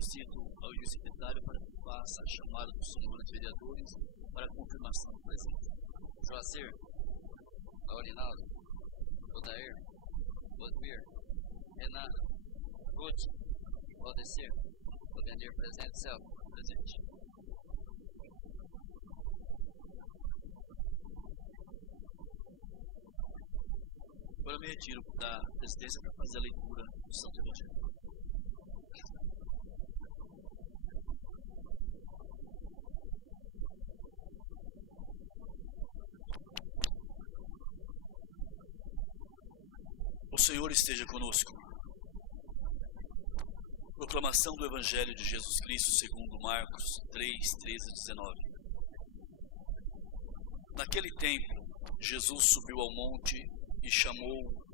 Solicito ao juiz secretário para que faça a chamada dos senhores vereadores para a confirmação do presente. Joacir, Laurinaldo, Odair, Osmir, Renan, Ruth, Valdecir, Odenir presente, Celso presente. Agora eu me retiro da presidência para fazer a leitura do Santo Evangelho. O Senhor esteja conosco. Proclamação do Evangelho de Jesus Cristo segundo Marcos 3, 13 a 19. Naquele tempo, Jesus subiu ao monte e chamou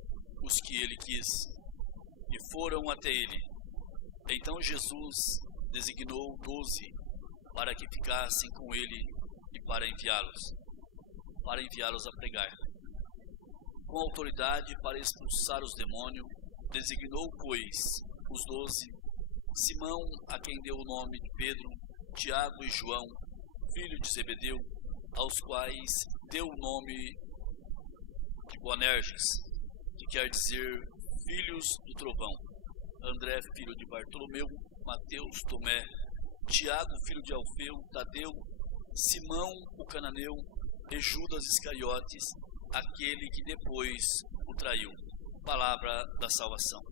os que ele quis, e foram até ele. Então Jesus designou 12 para que ficassem com ele e para enviá-los a pregar. Com autoridade para expulsar os demônios, designou, pois, os 12, Simão, a quem deu o nome de Pedro, Tiago e João, filho de Zebedeu, aos quais deu o nome de Boanerges, que quer dizer filhos do trovão, André, filho de Bartolomeu, Mateus, Tomé, Tiago, filho de Alfeu, Tadeu, Simão, o cananeu, e Judas Iscariotes, aquele que depois o traiu. Palavra da salvação.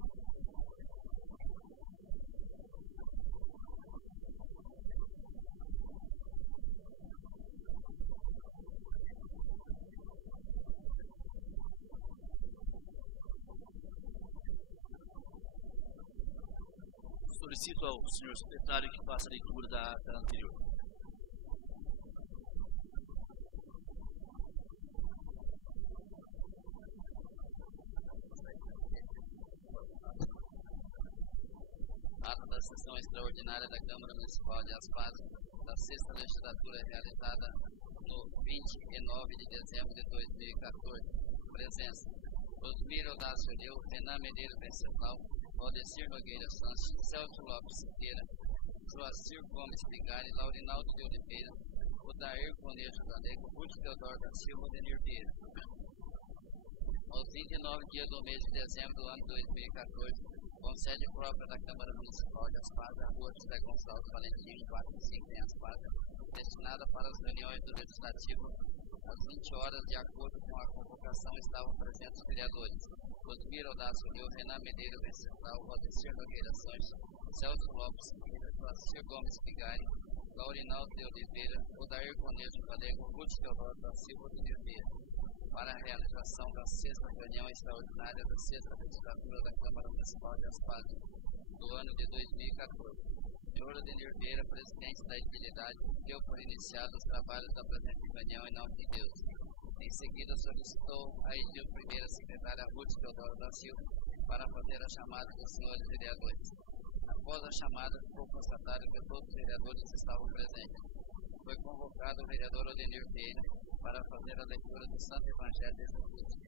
Solicito ao senhor secretário que faça a leitura da ata anterior. Ata da sessão extraordinária da Câmara Municipal de Aspaz, da sexta legislatura realizada no 29 de dezembro de 2014. Presença: Osmir Odácio Leu, Renan Medeiros Venceslau, Valdecir Nogueira Santos, Celso Lopes Siqueira, Joacir Gomes Pigari, Laurinaldo de Oliveira, Odair Conejo Galego, Ruth Teodoro da Silva, Odenir Vieira. Aos 29 dias do mês de dezembro do ano 2014, com sede própria da Câmara Municipal de Aspada, Rua José Gonçalves Valentim, 45 em Aspada, destinada para as reuniões do Legislativo, às 20 horas, de acordo com a convocação, estavam presentes os vereadores Osmir Odácio Leu, Renan Medeiros Venceslau, Valdecir Nogueira Santos, Celso Lopes Siqueira, Joacir Gomes Pigari, Laurinaldo de Oliveira, Odair Conejo Galego, Ruth Teodoro da Silva de Vieira, para a realização da sexta reunião extraordinária da sexta legislatura da Câmara Municipal de Aspada, do ano de 2014. Senhor Odenir Vieira, presidente da Edilidade, deu por iniciado os trabalhos da presente reunião em nome de Deus. Em seguida, solicitou a edil primeira secretária Ruth Teodoro da Silva para fazer a chamada dos senhores vereadores. Após a chamada, ficou constatado que todos os vereadores estavam presentes. Foi convocado o vereador Odenir Vieira para fazer a leitura do Santo Evangelho de Jesus,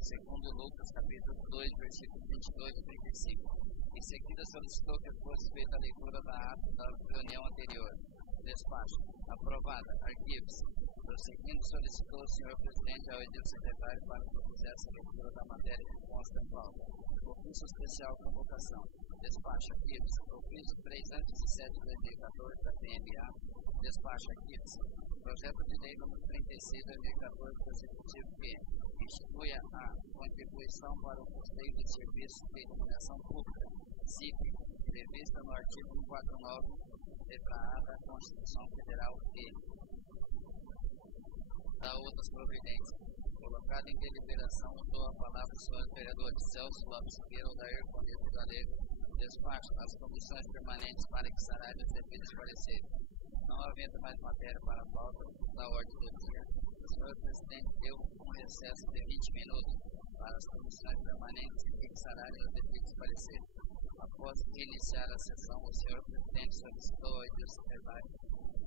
segundo Lucas, capítulo 2, versículos 22 e 35. Em seguida, solicitou que fosse feita a leitura da ata da reunião anterior. Despacho. Aprovada. Arquivos. Prosseguindo, solicitou o senhor presidente ao edil secretário para que fizesse a leitura da matéria que consta em pauta. Ofício especial convocação. Despacho. Arquivos. Ofício 307 de 2014 da PMA. Despacho. Arquivos. Projeto de lei número 36 de 2014 do Executivo que institui a contribuição para o custeio de serviços de iluminação pública, CIP, prevista no artigo 149, letra A da Constituição Federal e da outras providências. Colocado em deliberação, dou a palavra aos senhores vereadores Celso Lopes Siqueira, Odair Conejo Galego. Despacho as comissões permanentes para que salários e devidos parecerem. Não havendo mais matéria para a pauta da ordem do dia, o senhor presidente deu um recesso de 20 minutos para as comissões permanentes e fixarem os devidos pareceres. Após iniciar a sessão, o senhor presidente solicitou ao edil secretário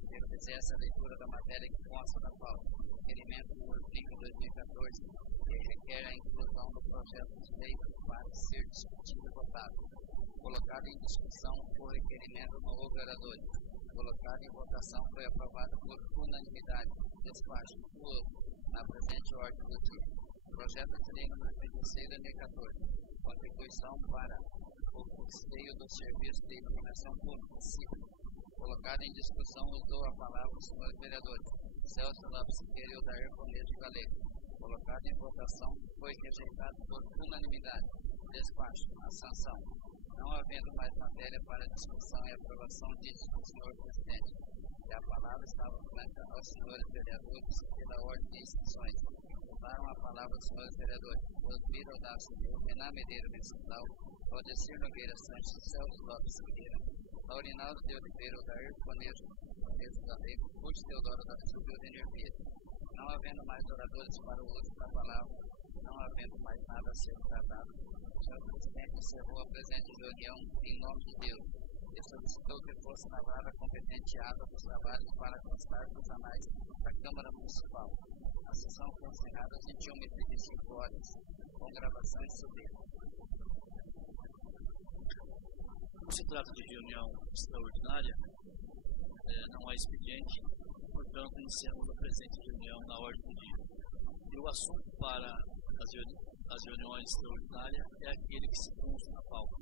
que fizesse a leitura da matéria que consta da pauta. Requerimento número 30/2014, que requer a inclusão do projeto de lei para ser discutido e votado. Colocado em discussão o requerimento não houve oradores. Colocado em votação foi aprovado por unanimidade. Despacho. Na presente ordem do dia. Projeto de lei número 36/2014. Contribuição para o custeio do Serviço de Iluminação Pública, CIP. Colocado em discussão, usou a palavra os senhores vereadores Celso Lopes Siqueira e Odair Conejo Galego. Colocado em votação, foi rejeitado por unanimidade. Despacho. A sanção. Não havendo mais matéria para discussão e aprovação, disse o senhor presidente. E a palavra estava franca aos senhores vereadores pela ordem de inscrições. Tomaram a palavra os senhores vereadores Osmir Audácio Lio, Renan Medeiros Venceslau, Valdecir Nogueira Sanches, Celso Lopes Siqueira, Laurinaldo de Oliveira, Odair Conejo Galego, Curtis Teodoro da Silva e Odenir Vieira. Não havendo mais oradores para o uso da palavra, não havendo mais nada a ser tratado, o senhor presidente encerrou a presente reunião em nome de Deus e solicitou que fosse lavrada a competente ata dos trabalhos para constar dos anais da Câmara Municipal. A sessão foi encerrada às 21h35, com gravação em CD. Como se trata de reunião extraordinária, não há expediente, portanto, iniciamos a presente reunião na ordem do dia. E o assunto para as reuniões extraordinárias é aquele que se consta na pauta,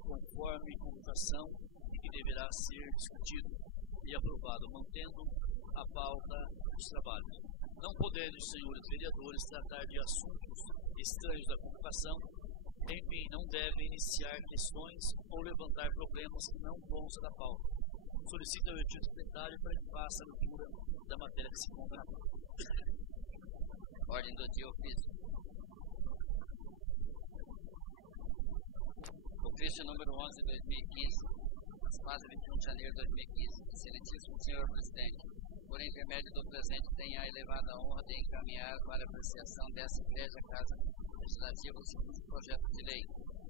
conforme convocação e que deverá ser discutido e aprovado, mantendo a pauta dos trabalhos. Não podendo os senhores vereadores tratar de assuntos estranhos da convocação, enfim, não devem iniciar questões ou levantar problemas que não constam da pauta. Solicito ao edil secretário para que faça a leitura da matéria que se encontra na pauta. Ordem do dia, ofício. Ofício número 11/2015, Espaço 21 de janeiro de 2015. Excelentíssimo senhor presidente, por intermédio do presente, tenho a elevada honra de encaminhar para apreciação dessa Igreja Casa Legislativa o seguinte projeto de lei.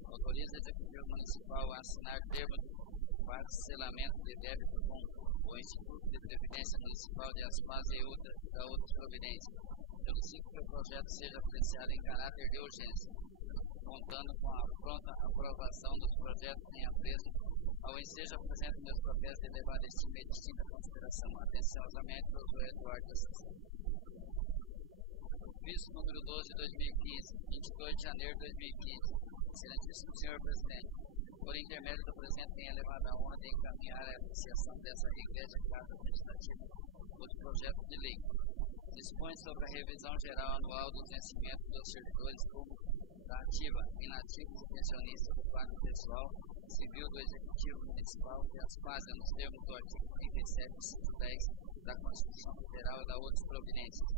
Autoriza o Executivo Municipal a assinar termo de parcelamento de débito com o Instituto de Previdência Municipal de Aspaz e outras providências. Solicito que o projeto seja apreciado em caráter de urgência, contando com a pronta aprovação dos projetos em apreço. Ao ensejo, apresento meus papéis de elevada estima e distinta consideração. Atenciosamente, Josué Eduardo Assis. Ofício número 12/2015, 22 de janeiro de 2015. Excelentíssimo senhor presidente, por intermédio do presente, tenho a elevada honra de encaminhar a apreciação dessa Igreja Casa Legislativa os projetos de lei. Dispõe sobre a revisão geral anual dos vencimentos dos servidores públicos da ativa, inativos e pensionistas do quadro pessoal civil do Executivo Municipal de Aspaz, nos termos do artigo 37, inciso 10 da Constituição Federal e da outras providências.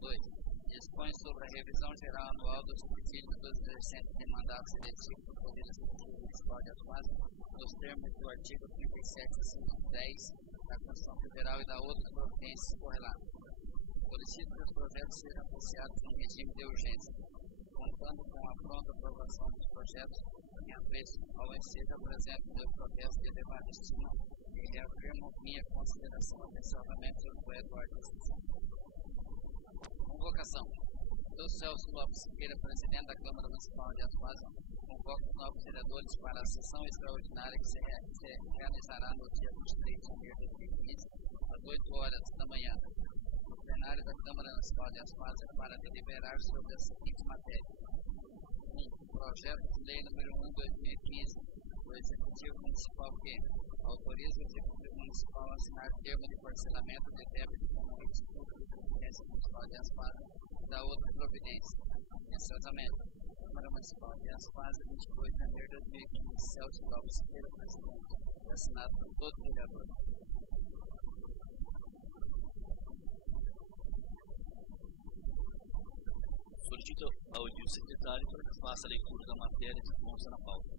2. Dispõe sobre a revisão geral anual dos subsídios dos exercentes de mandato seletivo do Poder Executivo Municipal de Aspaz, nos termos do artigo 37, inciso 10 da Constituição Federal e da outras providências correlatas. Solicito que os projetos sejam apreciados em regime de urgência, contando com a pronta aprovação dos projetos em apreço. Ao ensejo, apresento meus protestos de elevada estima e reafirmo minha consideração. Atenciosamente, Josué Eduardo Assis. Convocação. Eu, Celso Lopes Siqueira, presidente da Câmara Municipal de Aspaz, convoco os novos vereadores para a sessão extraordinária que se realizará no dia 23 de janeiro de 2015, às 8 horas da manhã. No plenário da Câmara Municipal de Aspaz para deliberar sobre a seguinte matéria. 1. Projeto de lei número 1/2015 do Executivo Municipal que autoriza o Executivo Municipal a assinar termo de parcelamento de débito com o Instituto de Previdência Municipal de Aspaz e da outra providência. Atenciosamente, Câmara Municipal de Aspaz, 22 de janeiro de 2015, Celso Lopes Siqueira, presidente. Assinado por todos os vereadores. Solicito ao edil secretário para que faça a leitura da matéria que consta na pauta.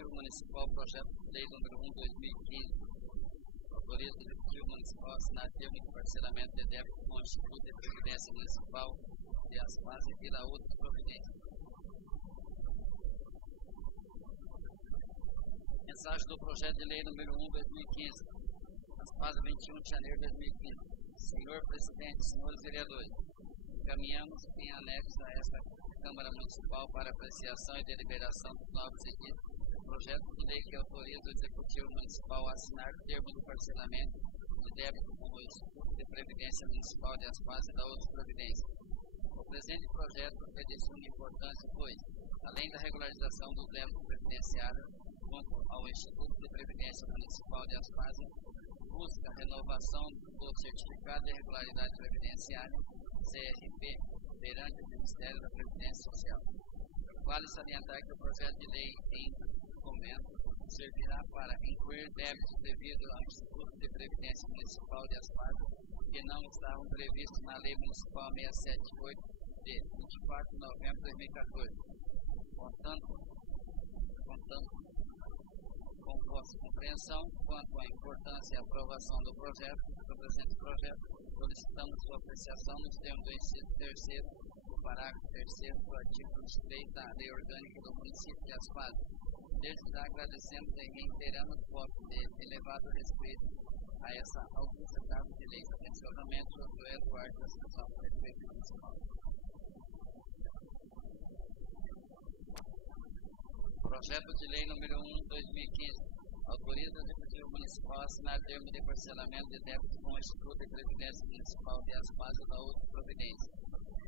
Executivo Municipal, projeto de lei número 1/2015. Autoriza o Executivo Municipal a assinar termo de parcelamento de débito com o Instituto de Previdência Municipal e as bases e da outras providências. Mensagem do projeto de lei número 1/2015. As bases 21 de janeiro de 2015. Senhor Presidente, senhores vereadores, encaminhamos em anexo a esta Câmara Municipal para apreciação e deliberação dos novos editos o projeto de lei que autoriza o Executivo Municipal a assinar termo de parcelamento de débito com o Instituto de Previdência Municipal de Aspas e da outras providências. O presente projeto é de suma importância, pois, além da regularização do débito previdenciário junto ao Instituto de Previdência Municipal de Aspas, busca a renovação do Certificado de Regularidade Previdenciária, CRP, perante o Ministério da Previdência Social. Vale salientar que o projeto de lei em documento servirá para incluir débitos devido ao Instituto de Previdência Municipal de Aspas que não estavam previstos na Lei Municipal 678 de 24 de novembro de 2014. Portanto, com vossa compreensão quanto à importância e aprovação do presente projeto, solicitamos sua apreciação nos termos do inciso 3º do parágrafo 3º do artigo 23 da Lei Orgânica do Município de Aspas. Desde já agradecemos e reiteramos o voto de elevado respeito a essa augusta casa de leis. Atenciosamente, Josué Eduardo da Assunção, prefeito municipal. Projeto de lei número 1/2015. Autoriza o Executivo Municipal a assinar termo de parcelamento de débitos com o Instituto de Previdência Municipal de Aspas e da outra providência.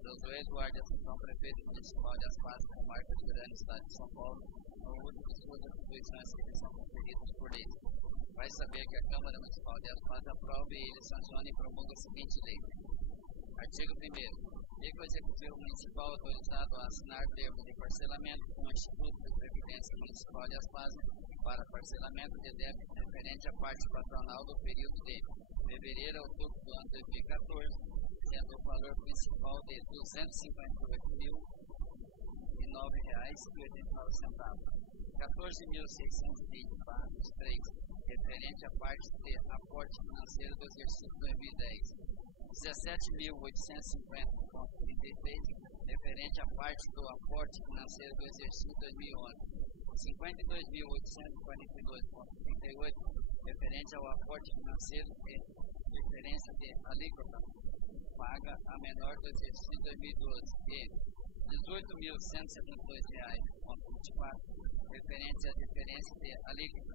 Josué Eduardo da Assunção, prefeito municipal de Aspas, comarca de Urânia, estado de São Paulo, no uso de suas atribuições que lhe são conferidas por lei. Vai saber que a Câmara Municipal de Aspas aprove e ele sancione e promulga a seguinte lei. Artigo 1º. Que o Executivo Municipal autorizado a assinar termo de parcelamento com o Instituto de Previdência Municipal de Aspas para parcelamento de débito referente à parte patronal do período de fevereiro a outubro do ano 2014, sendo o valor principal de R$ 258.009,89. 14.620,3, referente à parte de aporte financeiro do exercício 2010. 17.850,33, referente à parte do aporte financeiro do exercício 2011. 52.842,38, referente ao aporte financeiro de diferença de alíquota paga a menor do exercício 2012 e R$ 18.172,24, referente à diferença de alíquota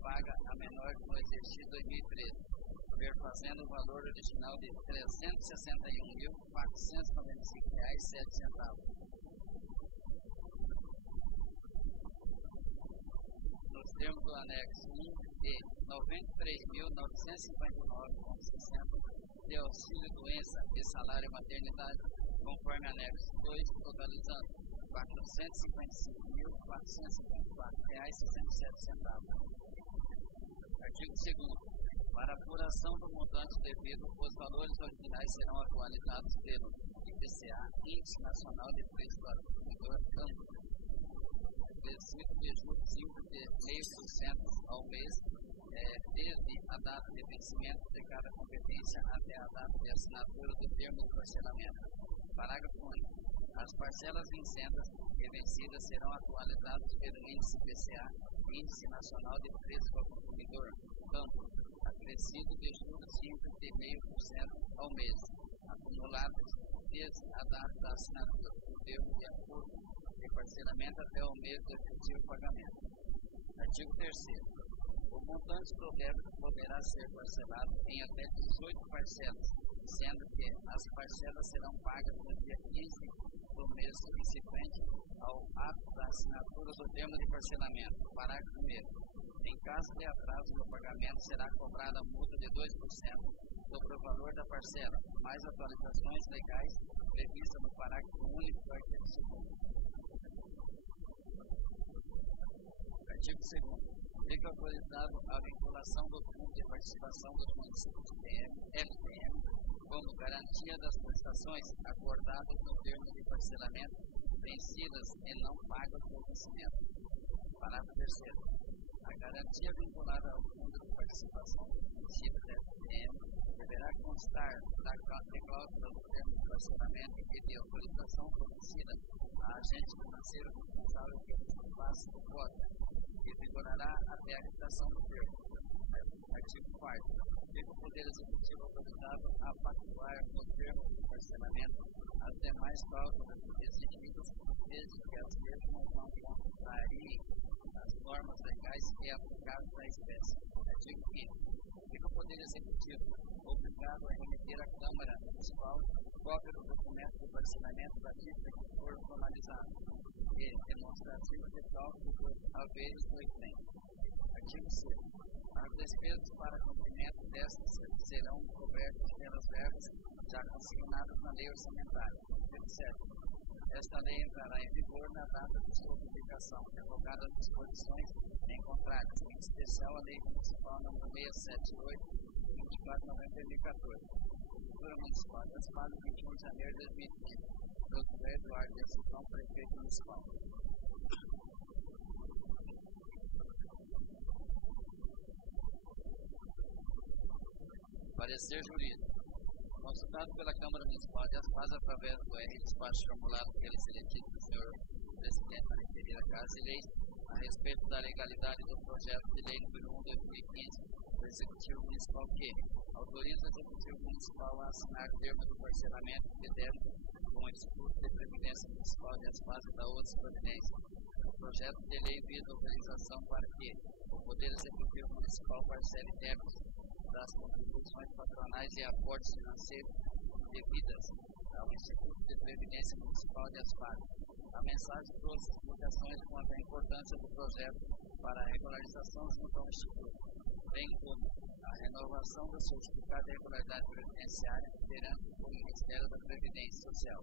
paga a menor no exercício 2013, perfazendo o valor original de R$ 361.495,07. Nos termos do anexo 1 de R$ 93.959,60 de auxílio doença e salário maternidade, conforme anexo 2, totalizando R$ 455.454,67. Artigo 2º. Para apuração do montante devido, os valores originais serão atualizados pelo IPCA, Índice Nacional de Preço do Consumidor, ANPA, acrescido de juros de 0,5% ao mês, desde a data de vencimento de cada competência até a data de assinatura do termo de parcelamento. Parágrafo único. As parcelas vincendas e vencidas serão atualizadas pelo Índice IPCA, Índice Nacional de Preço ao Consumidor, ANPA, acrescido de juros simples de 0,5% ao mês, acumulados desde a data da assinatura do termo de acordo de parcelamento até o mês do efetivo pagamento. Artigo 3º. O montante do débito poderá ser parcelado em até 18 parcelas, sendo que as parcelas serão pagas no dia 15 do mês subsequente ao ato da assinatura do termo de parcelamento. Parágrafo 1º. Em caso de atraso no pagamento, será cobrada a multa de 2% sobre o valor da parcela, mais atualizações legais previstas no parágrafo único do artigo 2º. Artigo 2º. Fica autorizado a vinculação do Fundo de Participação dos Municípios FPM como garantia das prestações acordadas no termo de parcelamento vencidas e não pagas por vencimento. Parágrafo 3º. A garantia vinculada ao fundo de participação do princípio da FPM deverá constar de cláusula do termo de parcelamento e de autorização fornecida a agente financeiro responsável pelo espaço de cota, que vigorará até a quitação do termo. Artigo 4º. Fica o Poder Executivo autorizado a pactuar no termo de parcelamento as demais cláusulas exigidas, desde que as mesmas não contrariem as normas legais e aplicáveis à espécie. Artigo 5º. Fica o Poder Executivo obrigado a remeter à Câmara Municipal cópia do documento de parcelamento da dívida que for formalizado e demonstrativo de cálculo dos haveres do efeito. Artigo 6º. As despesas para cumprimento destas serão cobertas pelas verbas já consignadas na lei orçamentária. Artigo 7º. Esta lei entrará em vigor na data de sua publicação, revogada as disposições em contratos, em especial a Lei Municipal nº 678, 24 de novembro de 2014. Prefeitura Municipal de Aspas, 21 de janeiro de 2015. Dr. Eduardo de Assunção, Prefeito Municipal. Parecer jurídico. Consultado pela Câmara Municipal de Aspas através do despacho formulado pelo excelentíssimo senhor presidente Maria Ferreira Casa e Leis a respeito da legalidade do projeto de lei número 1/2015 do Executivo Municipal que autoriza o Executivo Municipal a assinar termo do parcelamento de débito com o Instituto de Previdência Municipal de Aspas e da outras providências. O projeto de lei visa autorização para que o Poder Executivo Municipal parcele débitos das contribuições patronais e aportes financeiros devidas ao Instituto de Previdência Municipal de Aspas. A mensagem trouxe explicações quanto à importância do projeto para a regularização junto ao Instituto, bem como a renovação do certificado de regularidade previdenciária perante o Ministério da Previdência Social,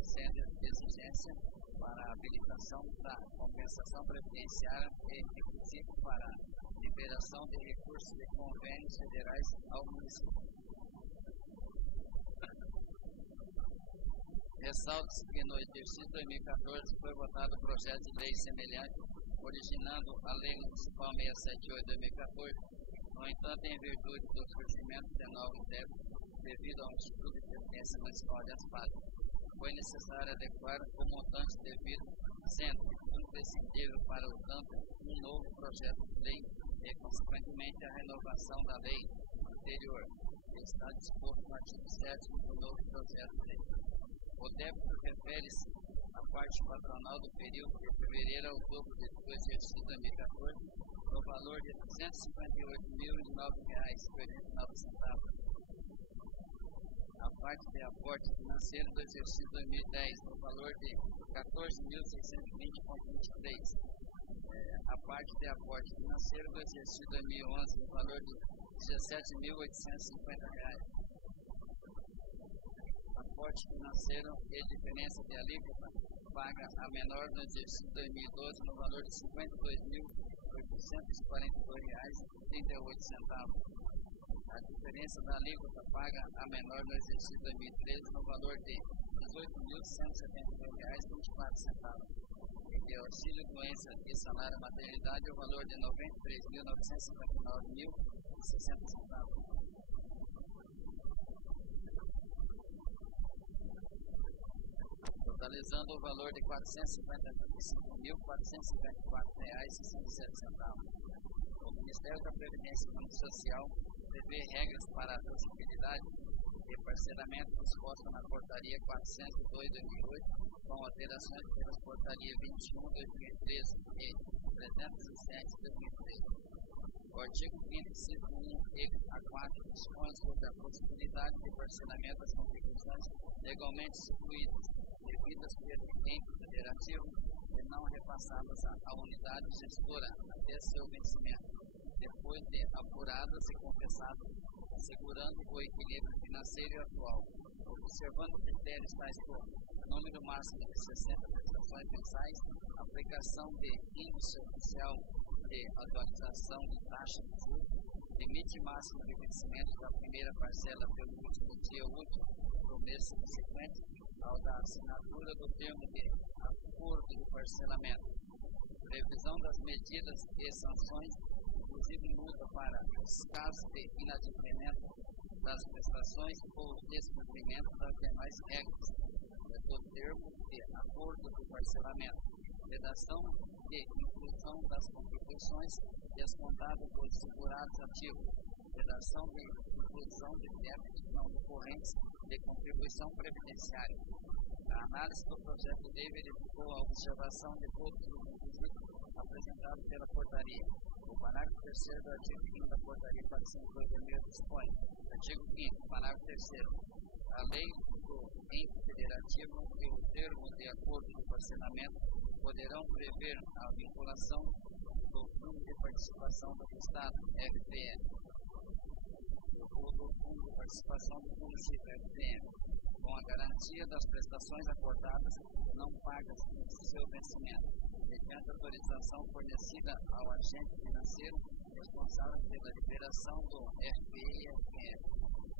sendo exigência para a habilitação da compensação previdenciária e requisito para a liberação de recursos de convênios federais ao município. Ressalta-se que no exercício 2014 foi votado o projeto de lei semelhante, originando a Lei Municipal 678/2014. No entanto, em virtude do surgimento de novos débitos devido ao Instituto de Previdência Municipal de Aspas, foi necessário adequar o montante devido, sendo imprescindível para o tanto um novo projeto de lei e, consequentemente, a renovação da lei anterior, que está disposto no artigo 7º do novo projeto de lei. O débito refere-se à parte patronal do período de fevereiro a outubro do exercício 2014, no valor de R$ 258.009,89. A parte de aporte financeiro do exercício 2010, no valor de R$ 14.620,23. A parte de aporte financeiro do exercício 2011, no valor de R$ 17.850. Aporte financeiro e diferença de alíquota paga a menor no exercício 2012 no valor de R$ 52.842,38. A diferença da alíquota paga a menor no exercício 2013 no valor de R$ 18.172,24. E de auxílio doença e salário maternidade o valor de R$ 93.959,60. Totalizando o valor de R$ 455.454,67. O Ministério da Previdência Social prevê regras para a possibilidade de parcelamento disposta na Portaria 402/2008, com alterações pelas Portaria 21/2013 e 307/2013. O artigo 5º, inciso 1 e a 4 dispõe sobre a possibilidade de parcelamento das contribuições legalmente instituídas, devidas pelo ente federativo e não repassadas à unidade gestora até seu vencimento, depois de apuradas e confessadas, assegurando o equilíbrio financeiro atual, observando critérios tais como número máximo de 60 prestações mensais, aplicação de índice oficial de atualização de taxa de juros, limite máximo de vencimento da primeira parcela pelo último dia útil do mês subsequente ao da assinatura do termo de acordo de parcelamento, Previsão das medidas e sanções, inclusive multa para os casos de inadimplemento das prestações ou descumprimento das demais regras do termo de acordo de parcelamento, redação e inclusão das contribuições descontadas dos segurados ativos, redação de inclusão de débitos não recorrentes de contribuição previdenciária. A análise do projeto de lei verificou a observação de todos os requisitos apresentados pela portaria. O parágrafo 3º do artigo 5º da portaria 402/2000 dispõe. Artigo 5º, parágrafo 3º. A lei do ente federativo e o termo de acordo de parcelamento poderão prever a vinculação do Fundo de Participação do Estado, FPE, ou do Fundo de Participação do Município, FPM, com a garantia das prestações acordadas e não pagas no seu vencimento, mediante autorização fornecida ao agente financeiro responsável pela liberação do FPI e FPM,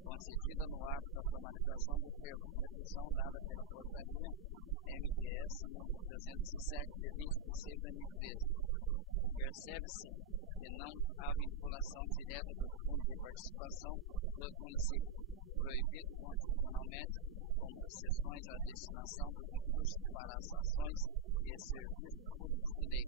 concedida no ato da formalização do termo de execução dada pela portaria MPS número 307 de 20 de 6 de 2013. Percebe-se que não há vinculação direta do Fundo de Participação dos municípios, proibido constitucionalmente, como exceções à destinação dos recursos para as ações e serviços públicos de lei,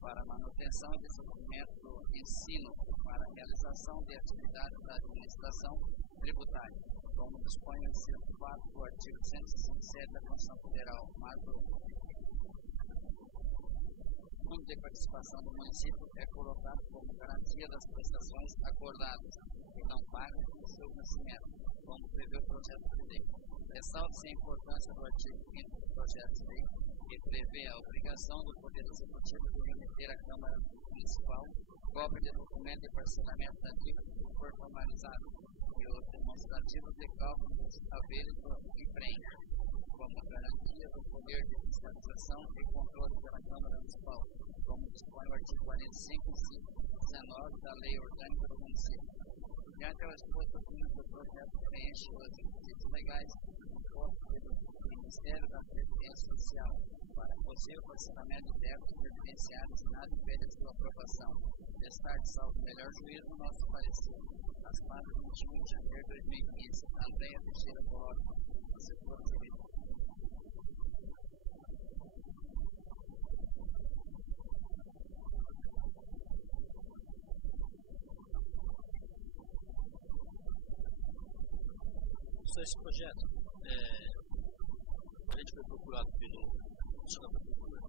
para manutenção e desenvolvimento do ensino, para a realização de atividades da administração tributária, como dispõe o inciso 4 do artigo 167 da Constituição Federal, mas o Fundo de Participação do município é colocado como garantia das prestações acordadas e não pagas no seu vencimento, como prevê o projeto de lei. Ressalta-se a importância do artigo 5º do projeto de lei, que prevê a obrigação do Poder Executivo de remeter à Câmara Municipal cópia de documento de parcelamento da dívida que for formalizado e os demonstrativos de cálculo dos haveres do empreende, como garantia do poder de fiscalização e controle pela Câmara Municipal, como dispõe o artigo 45, inciso 19 da Lei Orgânica do Município. Diante ao exposto do projeto preenche os requisitos legais impostos pelo Ministério da Previdência Social para possível parcelamento de débitos previdenciários e nada impede a sua aprovação. Destaque, salvo melhor juízo, no nosso parecer. As páginas 21 de janeiro de 2015. Andréia Teixeira Coloca, assessor jurídico. Esse projeto, a gente foi procurado pelo Senado da Cultura.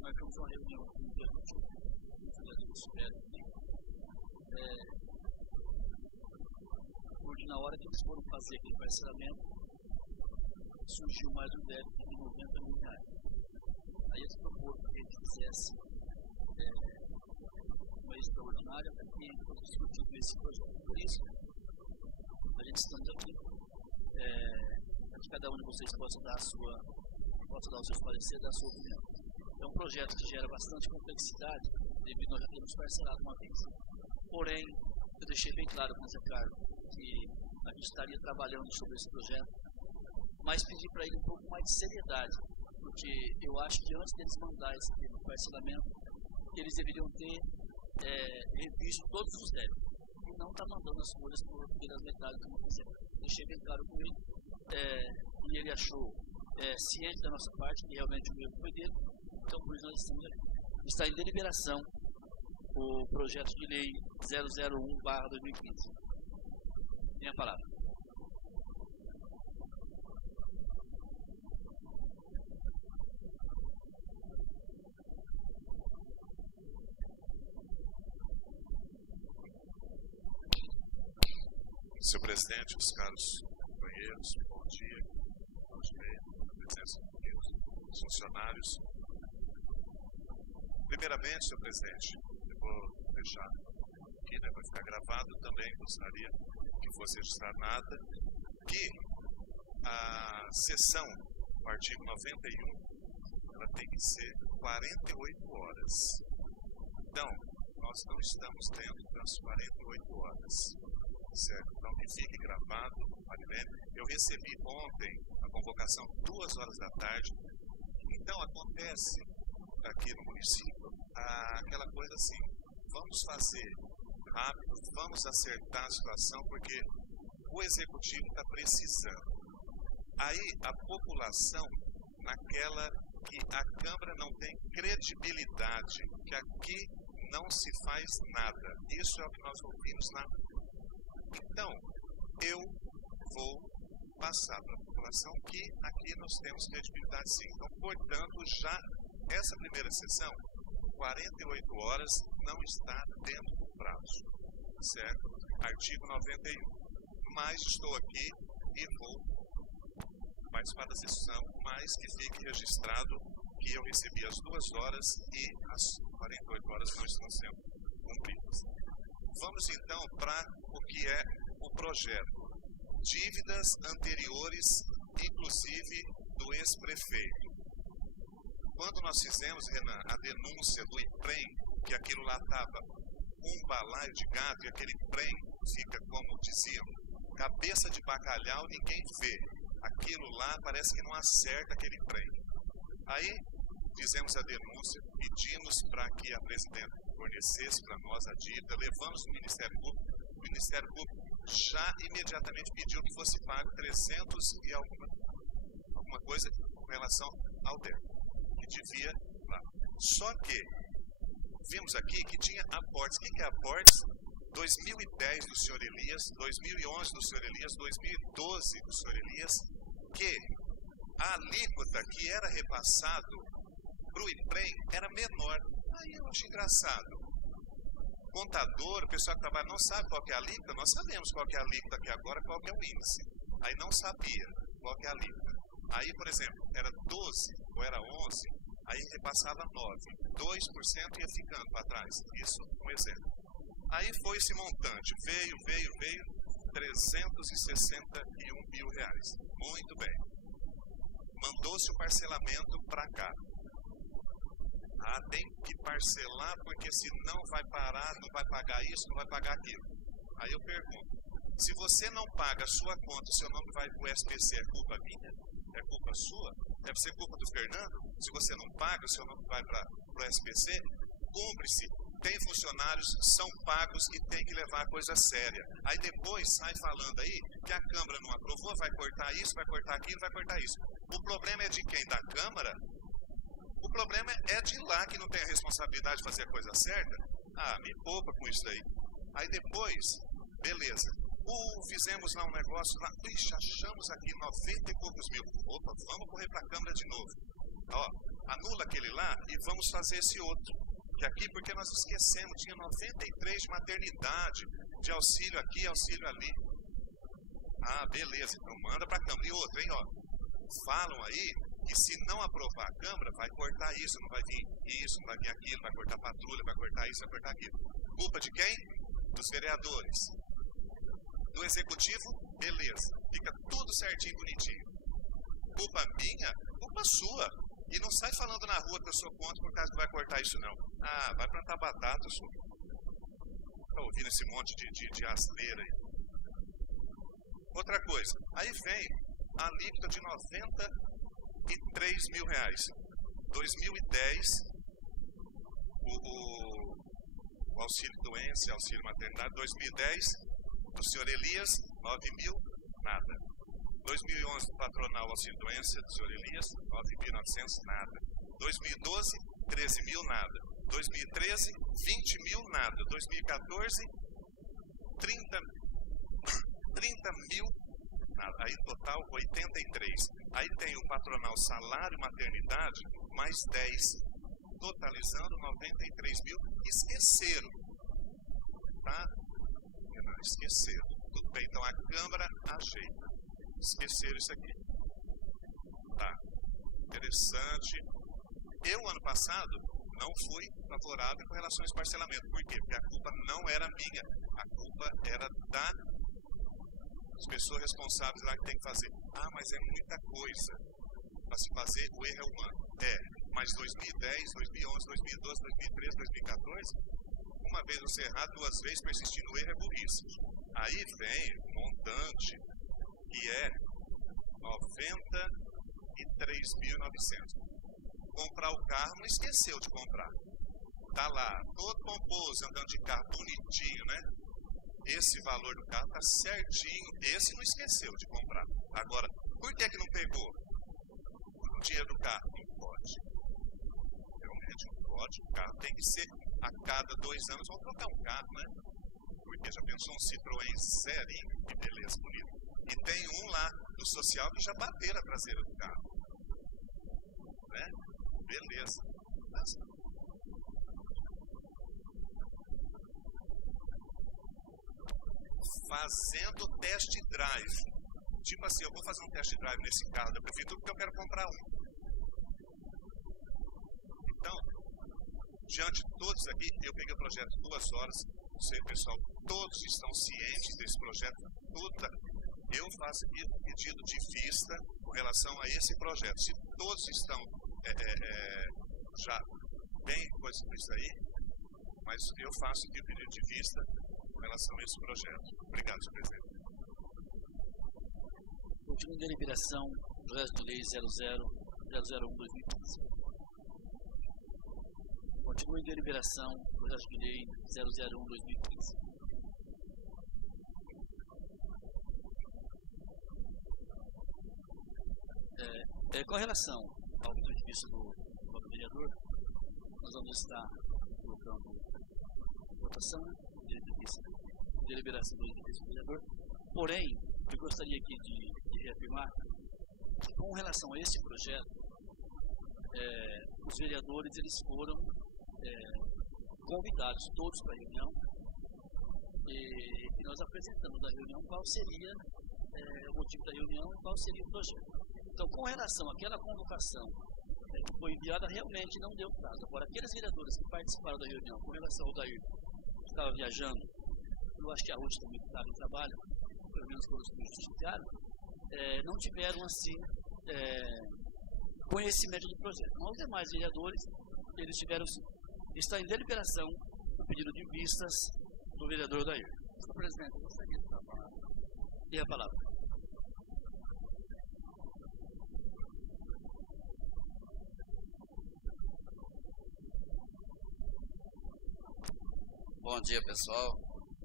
Marcamos uma reunião com o dia 21, com o vereador Espero. Porque na hora que eles foram fazer aquele parcelamento, surgiu mais um débito de 90 mil reais. Aí eles proporam que a gente fizesse uma extraordinária para que fosse discutido esse projeto. Por isso, a gente estamos aqui. Para que cada um de vocês possa dar os seus pareceres, dar a sua opinião. É um projeto que gera bastante complexidade, devido a nós já termos parcelado uma vez. Porém, eu deixei bem claro com o Zé Carlos que a gente estaria trabalhando sobre esse projeto, mas pedi para ele um pouco mais de seriedade, porque eu acho que antes deles mandar esse termo de parcelamento, eles deveriam ter revisto todos os débitos, e não estar mandando as folhas pelas metades como fizeram. Deixei bem claro com ele, e ele achou ciente da nossa parte, que realmente o erro foi dele, então por isso nós estamos aqui. Está em deliberação o projeto de lei 001/2015. Tem a palavra. Senhor presidente, os caros companheiros, bom dia, a presença dos funcionários. Primeiramente, senhor presidente, eu vou deixar aqui, vai ficar gravado também, gostaria que fosse registrado nada, que a sessão, o artigo 91, ela tem que ser 48 horas. Então, nós não estamos dentro das 48 horas. Certo, então que fique gravado, eu recebi ontem a convocação 2 horas da tarde, então acontece aqui no município, aquela coisa assim, vamos fazer rápido, vamos acertar a situação, porque o executivo está precisando. Aí a população, naquela que a Câmara não tem credibilidade, que aqui não se faz nada. Isso é o que nós ouvimos na... Então, eu vou passar para a população que aqui nós temos credibilidade sim. Então, portanto, já essa primeira sessão, 48 horas, não está dentro do prazo, certo? Artigo 91. Mas estou aqui e vou participar da sessão, mas que fique registrado que eu recebi as 2 horas e as 48 horas não estão sendo cumpridas. Vamos então para o que é o projeto. Dívidas anteriores, inclusive do ex-prefeito. Quando nós fizemos, Renan, a denúncia do IPREM, que aquilo lá estava um balaio de gado, e aquele IPREM fica, como diziam, cabeça de bacalhau, ninguém vê. Aquilo lá parece que não acerta aquele IPREM. Aí fizemos a denúncia, pedimos para que a presidenta fornecesse para nós a dívida, levamos no Ministério Público. O Ministério Público já imediatamente pediu que fosse pago 300 e alguma coisa com relação ao débito, que devia lá. Só que vimos aqui que tinha aportes. O que é aportes? 2010 do senhor Elias, 2011 do senhor Elias, 2012 do senhor Elias, que a alíquota que era repassado para o IPREM era menor. Aí eu acho engraçado. Contador, o pessoal que trabalha não sabe qual que é a alíquota, nós sabemos qual que é a alíquota aqui agora, qual que é o índice. Aí não sabia qual que é a alíquota. Aí, por exemplo, era 12 ou era 11, aí repassava 9. 2% ia ficando para trás. Isso um exemplo. Aí foi esse montante, veio, 361 mil reais. Muito bem. Mandou-se o parcelamento para cá. Tem que parcelar, porque senão vai parar, não vai pagar isso, não vai pagar aquilo. Aí eu pergunto, se você não paga a sua conta, seu nome vai para o SPC, é culpa minha? É culpa sua? Deve ser culpa do Fernando? Se você não paga, o seu nome vai para o SPC? Cumpre-se. Tem funcionários, são pagos e tem que levar a coisa séria. Aí depois sai falando aí que a Câmara não aprovou, vai cortar isso, vai cortar aquilo, vai cortar isso. O problema é de quem? Da Câmara? O problema é de lá que não tem a responsabilidade de fazer a coisa certa. Me poupa com isso aí. Aí depois, beleza. Fizemos lá um negócio lá, achamos aqui 90 e poucos mil. Opa, vamos correr para a Câmara de novo. Anula aquele lá e vamos fazer esse outro. Que aqui, porque nós esquecemos, tinha 93 de maternidade, de auxílio aqui, auxílio ali. Beleza, então manda para a Câmara. E outro, hein, falam aí que se não aprovar a Câmara, vai cortar isso, não vai vir isso, não vai vir aquilo, vai cortar patrulha, vai cortar isso, vai cortar aquilo. Culpa de quem? Dos vereadores. Do Executivo, beleza. Fica tudo certinho, bonitinho. Culpa minha? Culpa sua. E não sai falando na rua que eu sou contra por causa que vai cortar isso, não. Vai plantar batata, senhor. Tá ouvindo esse monte de asneira aí. Outra coisa. Aí vem a alíquota de 93 mil reais. 2010, o auxílio doença, auxílio maternidade. 2010, do senhor Elias, 9 mil, nada. 2011, patronal auxílio doença do senhor Elias, 9.900, nada. 2012, 13 mil, nada. 2013, 20 mil, nada. 2014, 30 mil, nada. Aí total 83. Aí tem o patronal salário maternidade, mais 10. Totalizando 93 mil. Esqueceram. Tá? Não, esqueceram. Tudo bem, então a Câmara ajeita. Esqueceram isso aqui. Tá. Interessante. Eu, ano passado, não fui favorável com relação a esse parcelamento. Por quê? Porque a culpa não era minha. A culpa era das pessoas responsáveis lá que tem que fazer. Mas é muita coisa para se fazer, o erro é humano. Mas 2010, 2011, 2012, 2013, 2014, uma vez você errar, 2 vezes persistir no erro é burrice. Aí vem o montante, que é 93.900. comprar o carro, não esqueceu de comprar. Tá lá, todo pomposo, andando de carro, bonitinho, né? Esse valor do carro tá certinho, esse não esqueceu de comprar. Agora, por que não pegou o dinheiro do carro? Não pode. Realmente não pode. O carro tem que ser, a cada 2 anos, vão trocar um carro, né? Porque já pensou um Citroën zerinho, que beleza, bonito. E tem um lá do social que já bateram a traseira do carro. Né? Beleza. Mas, fazendo test drive. Tipo assim, eu vou fazer um test drive nesse carro da prefeitura porque eu quero comprar um. Então, diante de todos aqui, eu peguei o projeto 2 horas. Sei, pessoal, todos estão cientes desse projeto. Eu faço aqui um pedido de vista com relação a esse projeto. Se todos estão já bem coisa com isso aí, mas eu faço aqui o pedido de vista com relação a esse projeto. Obrigado, senhor presidente. Continua em deliberação, projeto de lei 001/2015. Continua em deliberação, projeto de lei 001/2015. Com relação ao ponto de vista do vereador, nós vamos estar colocando votação, deliberação do vereador. Porém, eu gostaria aqui de reafirmar que, com relação a esse projeto, os vereadores eles foram convidados todos para a reunião e nós apresentamos na reunião qual seria o motivo da reunião e qual seria o projeto. Então, com relação àquela convocação que foi enviada, realmente não deu prazo. Agora, aqueles vereadores que participaram da reunião, com relação ao Dair, que estava viajando, eu acho que a Ruth também estava em trabalho, pelo menos pelos que justificaram, não tiveram, assim, conhecimento do projeto. Mas os demais vereadores, eles tiveram, sim. Está em deliberação o pedido de vistas do vereador Dair. Senhor presidente, eu gostaria de falar. E a palavra. Bom dia, pessoal.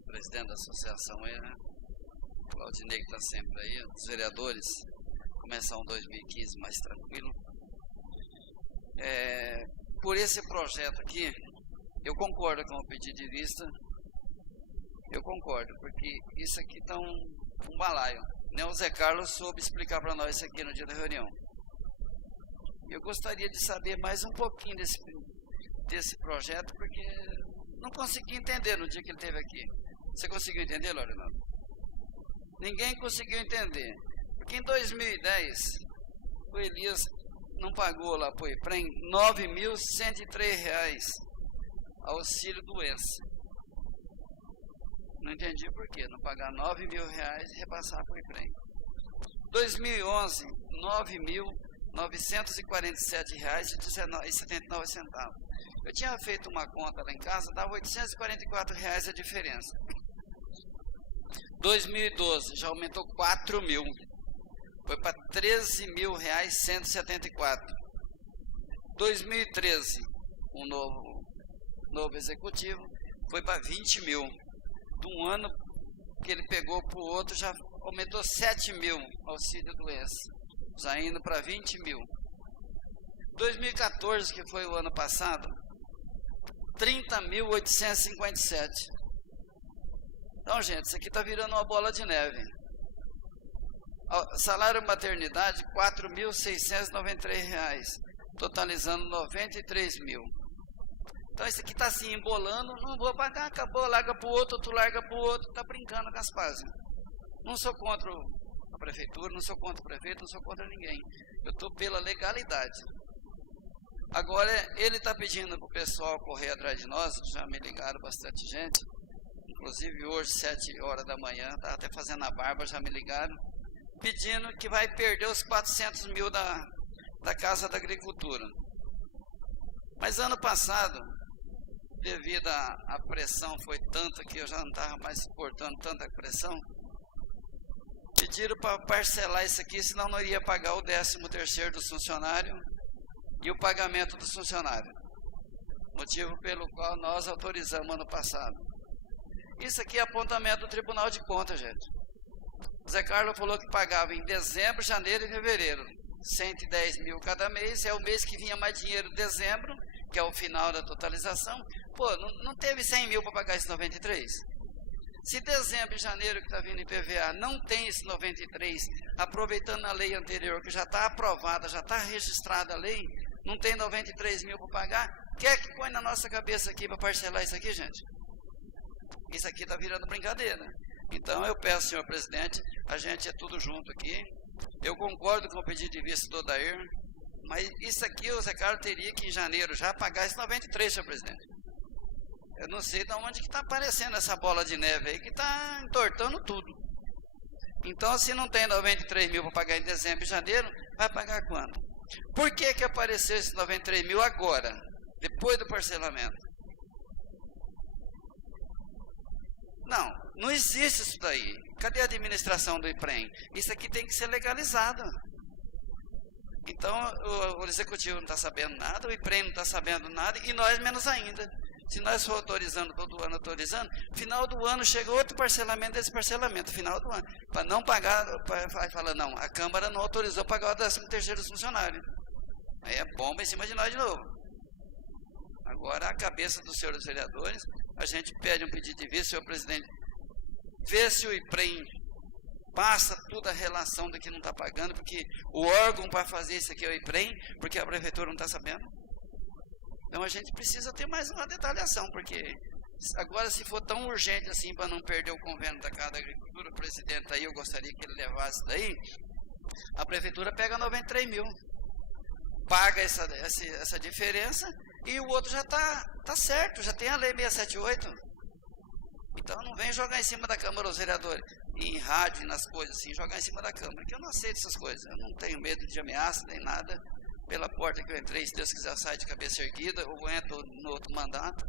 Presidente da associação aí, né? Claudinei que está sempre aí. Os vereadores começam 2015 mais tranquilo. Por esse projeto aqui, eu concordo com o pedido de vista. Eu concordo, porque isso aqui está um balaio. Nem o Zé Carlos soube explicar para nós isso aqui no dia da reunião. Eu gostaria de saber mais um pouquinho desse projeto, porque não consegui entender no dia que ele esteve aqui. Você conseguiu entender, Laurinaldo? Ninguém conseguiu entender. Porque em 2010, o Elias não pagou lá para o IPREM R$ 9.103 auxílio doença. Não entendi por quê. Não pagar R$ 9.000 e repassar para o IPREM. 2011, R$ 9.947,79. Eu tinha feito uma conta lá em casa, dava R$ 844 a diferença. 2012 já aumentou 4 mil, foi para R$ 13.174. 2013, um novo executivo, foi para 20 mil. De um ano que ele pegou para o outro, já aumentou 7 mil auxílio doença, já indo para 20 mil. 2014, que foi o ano passado, 30.857. Então, gente, isso aqui está virando uma bola de neve. Salário maternidade, R$ 4.693, totalizando 93 mil. Então, isso aqui está assim, embolando, não vou pagar, acabou, larga para o outro larga para o outro, está brincando com as páginas. Não sou contra a prefeitura, não sou contra o prefeito, não sou contra ninguém. Eu estou pela legalidade. Agora, ele está pedindo para o pessoal correr atrás de nós, já me ligaram bastante gente, inclusive hoje, 7 horas da manhã, estava até fazendo a barba, já me ligaram, pedindo que vai perder os 400 mil da Casa da Agricultura. Mas ano passado, devido à pressão foi tanta que eu já não estava mais suportando tanta pressão, pediram para parcelar isso aqui, senão não iria pagar o 13º dos funcionários e o pagamento dos funcionários. Motivo pelo qual nós autorizamos ano passado. Isso aqui é apontamento do Tribunal de Contas, gente. O Zé Carlos falou que pagava em dezembro, janeiro e fevereiro. 110 mil cada mês, é o mês que vinha mais dinheiro dezembro, que é o final da totalização. Pô, não teve 100 mil para pagar esse 93? Se dezembro e janeiro que está vindo em PVA não tem esse 93, aproveitando a lei anterior, que já está aprovada, já está registrada a lei, não tem 93 mil para pagar, quer que põe na nossa cabeça aqui para parcelar isso aqui, gente? Isso aqui está virando brincadeira. Então eu peço, senhor presidente, a gente é tudo junto aqui. Eu concordo com o pedido de vista do Odair, mas isso aqui o Zé Carlos teria que em janeiro já pagar esse 93, senhor presidente. Eu não sei de onde que está aparecendo essa bola de neve aí, que está entortando tudo. Então, se não tem 93 mil para pagar em dezembro e janeiro, vai pagar quando? Por que que apareceu esses 93 mil agora, depois do parcelamento? Não existe isso daí. Cadê a administração do IPREM? Isso aqui tem que ser legalizado. Então, o executivo não está sabendo nada, o IPREM não está sabendo nada, e nós menos ainda. Se nós for autorizando todo ano, final do ano chega outro parcelamento desse parcelamento, final do ano. Para não pagar, vai falar, não, a Câmara não autorizou pagar o 13º dos funcionários. Aí é bomba em cima de nós de novo. Agora, a cabeça dos senhores vereadores, a gente pede um pedido de vista, senhor presidente, vê se o IPREM passa toda a relação do que não está pagando, porque o órgão para fazer isso aqui é o IPREM, porque a prefeitura não está sabendo. Então a gente precisa ter mais uma detalhação, porque agora se for tão urgente assim para não perder o convênio da Casa da Agricultura, o presidente aí, eu gostaria que ele levasse daí, a prefeitura pega 93 mil, paga essa diferença e o outro já está certo, já tem a lei 678. Então não vem jogar em cima da Câmara os vereadores, em rádio e nas coisas assim, jogar em cima da Câmara, que eu não aceito essas coisas, eu não tenho medo de ameaça nem nada. Pela porta que eu entrei, se Deus quiser, eu saio de cabeça erguida, ou entro no outro mandato,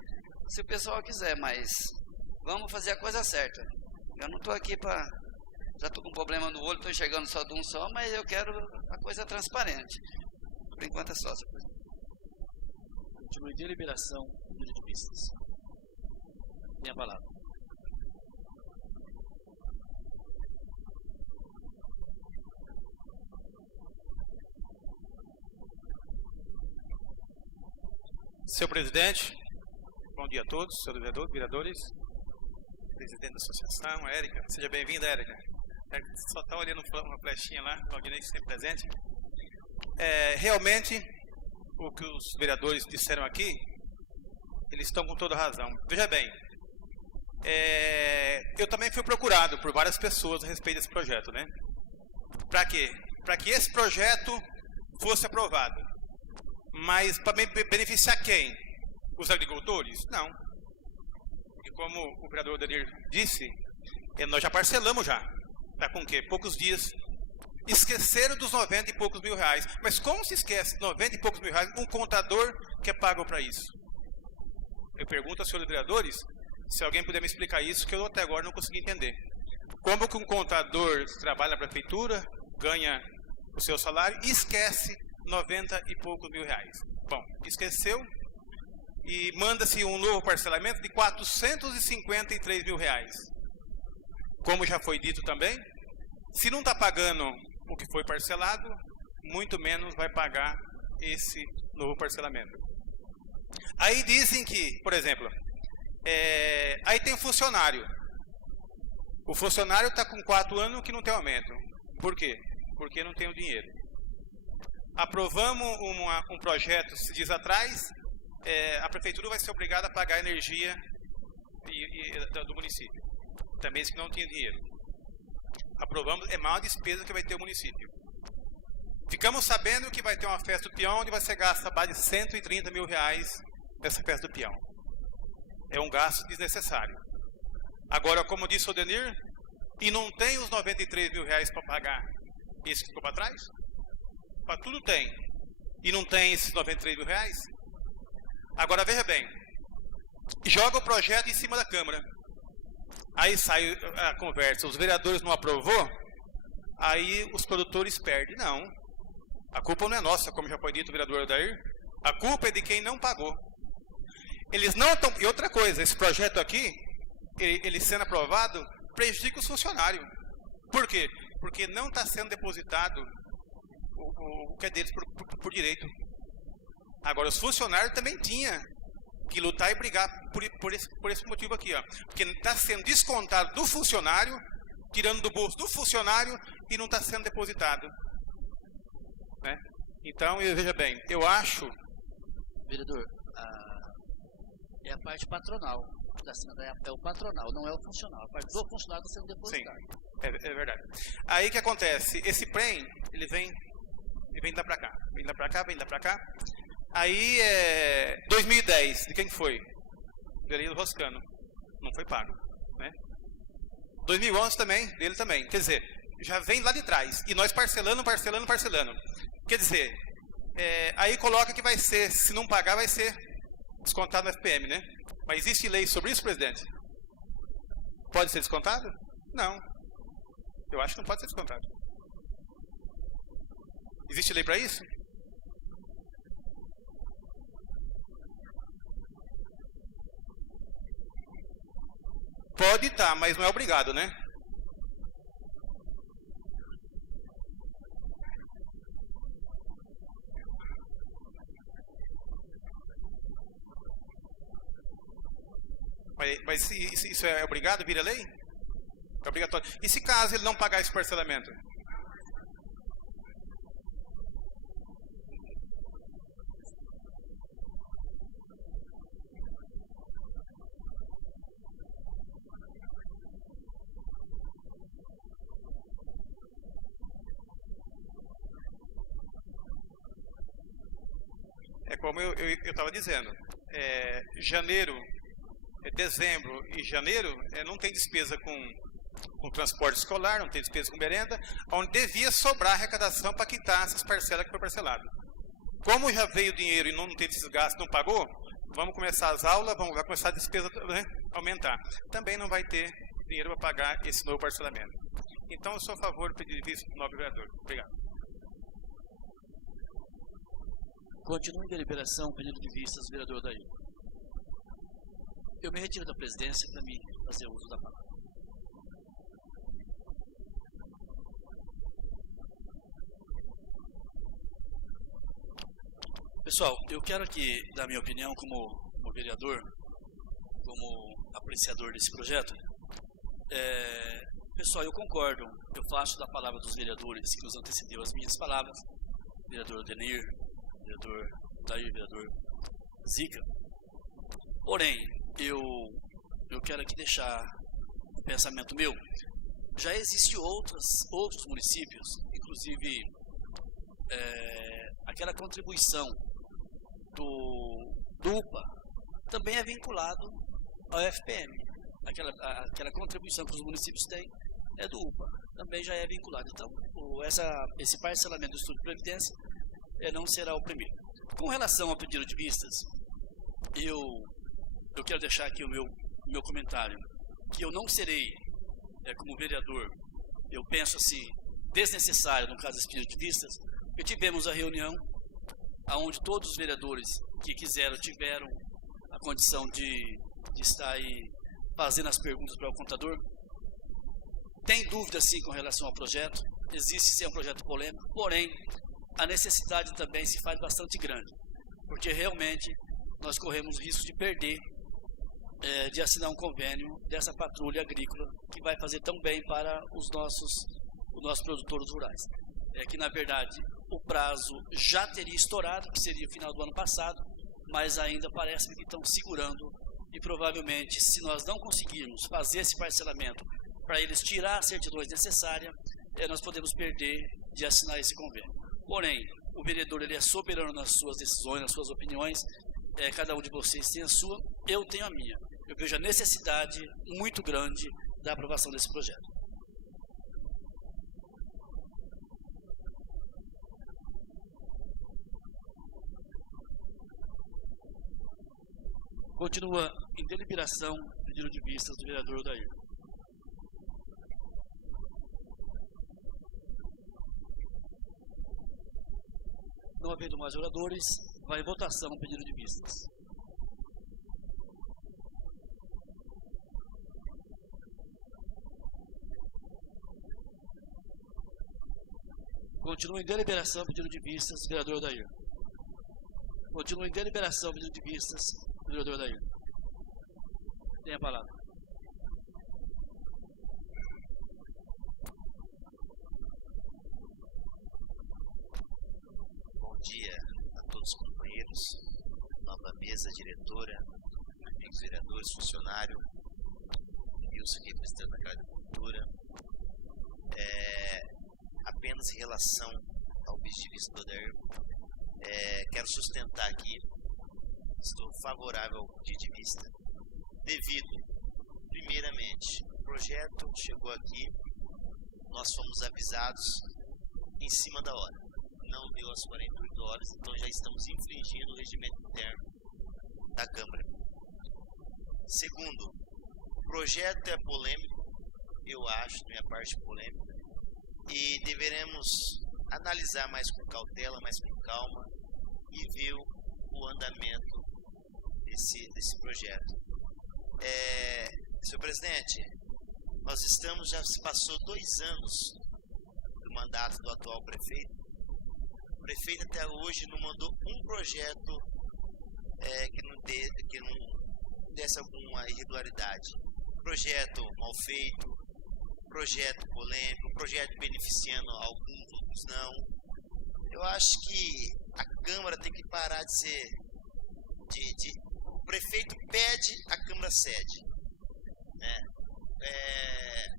se o pessoal quiser, mas vamos fazer a coisa certa. Eu não estou aqui para... Já estou com problema no olho, estou enxergando só de um só, mas eu quero a coisa transparente. Por enquanto é só, senhor presidente. Continue de deliberação de vistas. Minha palavra. Senhor presidente, bom dia a todos, senhores vereadores, presidente da associação, Érica, seja bem-vinda, Érica. Só está olhando uma flechinha lá, Claudinei sempre presente. Realmente, o que os vereadores disseram aqui, eles estão com toda razão. Veja bem, eu também fui procurado por várias pessoas a respeito desse projeto, né? Para quê? Para que esse projeto fosse aprovado. Mas para beneficiar quem? Os agricultores? Não. Porque como o vereador Danir disse, nós já parcelamos já. Está com o quê? Poucos dias. Esqueceram dos 90 e poucos mil reais. Mas como se esquece 90 e poucos mil reais um contador que é pago para isso? Eu pergunto aos senhores vereadores se alguém puder me explicar isso, que eu até agora não consegui entender. Como que um contador que trabalha na prefeitura, ganha o seu salário e esquece 90 e poucos mil reais? Bom, esqueceu e manda-se um novo parcelamento de 453 mil reais. Como já foi dito também, se não está pagando o que foi parcelado, muito menos vai pagar esse novo parcelamento. Aí dizem que, por exemplo, aí tem um funcionário. O funcionário está com 4 anos que não tem aumento. Por quê? Porque não tem o dinheiro. Aprovamos um projeto esses dias atrás, a prefeitura vai ser obrigada a pagar a energia do município. Também que não tinha dinheiro. Aprovamos, é maior despesa que vai ter o município. Ficamos sabendo que vai ter uma festa do peão, onde vai ser gasta a base de 130 mil reais nessa festa do peão. É um gasto desnecessário. Agora, como disse o Denir, e não tem os 93 mil reais para pagar esse que ficou para trás? Para tudo tem. E não tem esses 93 mil reais? Agora, veja bem. Joga o projeto em cima da Câmara. Aí sai a conversa. Os vereadores não aprovou, aí os produtores perdem. Não. A culpa não é nossa, como já foi dito o vereador Odair. A culpa é de quem não pagou. Eles não estão... E outra coisa, esse projeto aqui, ele sendo aprovado, prejudica os funcionários. Por quê? Porque não está sendo depositado o que é deles por direito. Agora, os funcionários também tinham que lutar e brigar por esse motivo aqui, ó. Porque está sendo descontado do funcionário, tirando do bolso do funcionário e não está sendo depositado. Né? Então, veja bem, eu acho... Vereador, é a parte patronal. É o patronal, não é o funcional. A parte do funcionário está sendo depositada. Sim, é verdade. Aí o que acontece? Esse PREM, ele vem lá para cá. Vem lá para cá, vem lá para cá. Aí, 2010, de quem foi? Vereador Roscano. Não foi pago. Né? 2011 também, dele também. Quer dizer, já vem lá de trás. E nós parcelando. Quer dizer, aí coloca que vai ser, se não pagar, vai ser descontado no FPM, né? Mas existe lei sobre isso, presidente? Pode ser descontado? Não. Eu acho que não pode ser descontado. Existe lei para isso? Pode estar, mas não é obrigado, né? Mas se isso é obrigado, vira lei? É obrigatório. E se caso ele não pagar esse parcelamento? É como eu estava dizendo. Janeiro, dezembro e janeiro não tem despesa com transporte escolar, não tem despesa com merenda, onde devia sobrar arrecadação para quitar essas parcelas que foi parcelado. Como já veio dinheiro e não teve esses gastos, não pagou, vamos começar as aulas, vai começar a despesa, né, aumentar. Também não vai ter dinheiro para pagar esse novo parcelamento. Então, eu sou a favor do pedido de vista do nobre vereador. Obrigado. Continua em deliberação, pedido de vistas, vereador Odair. Eu me retiro da presidência para me fazer uso da palavra. Pessoal, eu quero aqui dar minha opinião como vereador, como apreciador desse projeto. Pessoal, eu concordo, eu faço da palavra dos vereadores que nos antecedeu as minhas palavras, vereador Denir, vereador Odair, vereador Zica. Porém, eu quero aqui deixar um pensamento meu. Já existem outros municípios, inclusive aquela contribuição do UPA também é vinculado ao FPM. Aquela contribuição que os municípios têm é do UPA, também já é vinculado. Então, esse parcelamento do estudo de previdência não será o primeiro. Com relação ao pedido de vistas, eu quero deixar aqui o meu comentário, que eu não serei, como vereador, eu penso assim, desnecessário no caso desse pedido de vistas, porque tivemos a reunião onde todos os vereadores que tiveram a condição de estar aí fazendo as perguntas para o contador. Tem dúvida sim com relação ao projeto, existe sim um projeto polêmico, porém a necessidade também se faz bastante grande, porque realmente nós corremos risco de perder, de assinar um convênio dessa patrulha agrícola que vai fazer tão bem para os nossos produtores rurais. Que na verdade o prazo já teria estourado, que seria o final do ano passado, mas ainda parece que estão segurando e provavelmente se nós não conseguirmos fazer esse parcelamento para eles tirar as certidões necessárias, nós podemos perder de assinar esse convênio. Porém, o vereador ele é soberano nas suas decisões, nas suas opiniões, cada um de vocês tem a sua, eu tenho a minha. Eu vejo a necessidade muito grande da aprovação desse projeto. Continua em deliberação o pedido de vistas do vereador Odair. havendo mais oradores, vai em votação o pedido de vistas. Continua em deliberação o pedido de vistas, vereador Odair. Continua em deliberação o pedido de vistas, vereador Odair. Tem a palavra. Bom dia a todos os companheiros, nova mesa diretora, amigos vereadores, funcionário, Wilson aqui representando a Casa de Cultura. Apenas em relação ao pedido de vista do Odair, quero sustentar aqui, estou favorável ao pedido de vista, devido, primeiramente, o projeto chegou aqui, nós fomos avisados em cima da hora, não deu as 48 horas, então já estamos infringindo o regimento interno da Câmara. Segundo, o projeto é polêmico, eu acho, da minha parte polêmica, e deveremos analisar mais com cautela, mais com calma e ver o andamento desse projeto. Senhor presidente, nós já se passou 2 anos do mandato do atual prefeito. O prefeito até hoje não mandou um projeto que não desse alguma irregularidade. Projeto mal feito, projeto polêmico, projeto beneficiando alguns, outros não. Eu acho que a Câmara tem que parar de ser... o prefeito pede, a Câmara cede. Né?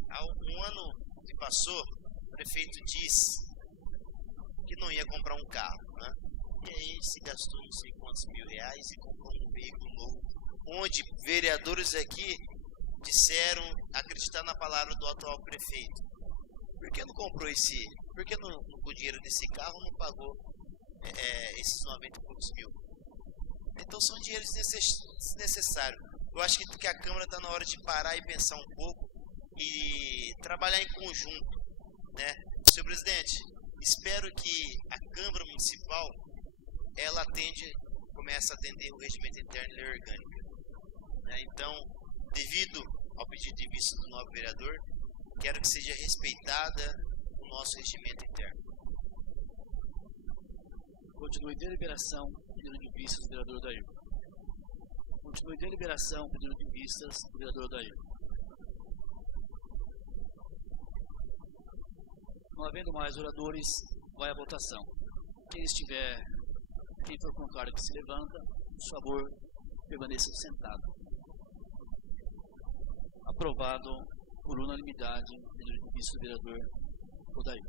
Há um ano que passou, o prefeito disse que não ia comprar um carro. Né? E aí se gastou não sei quantos R$1.000 e comprou um veículo novo. Onde vereadores aqui disseram acreditar na palavra do atual prefeito. Por que não comprou por que não, com o dinheiro desse carro não pagou esses 90 e poucos mil? Então são dinheiros desnecessários. Eu acho que a Câmara está na hora de parar e pensar um pouco e trabalhar em conjunto, né? Senhor presidente, espero que a Câmara Municipal ela comece a atender o regimento interno e lei orgânica, né? Então, devido ao pedido de vista do novo vereador, quero que seja respeitada o nosso regimento interno. Continue em deliberação o pedido de vistas do vereador Odair. Continue em deliberação o pedido de vistas do vereador Odair. Não havendo mais oradores, vai à votação. Quem for contrário que se levanta, por favor, permaneça sentado. Aprovado por unanimidade o pedido de vista do vereador Odair.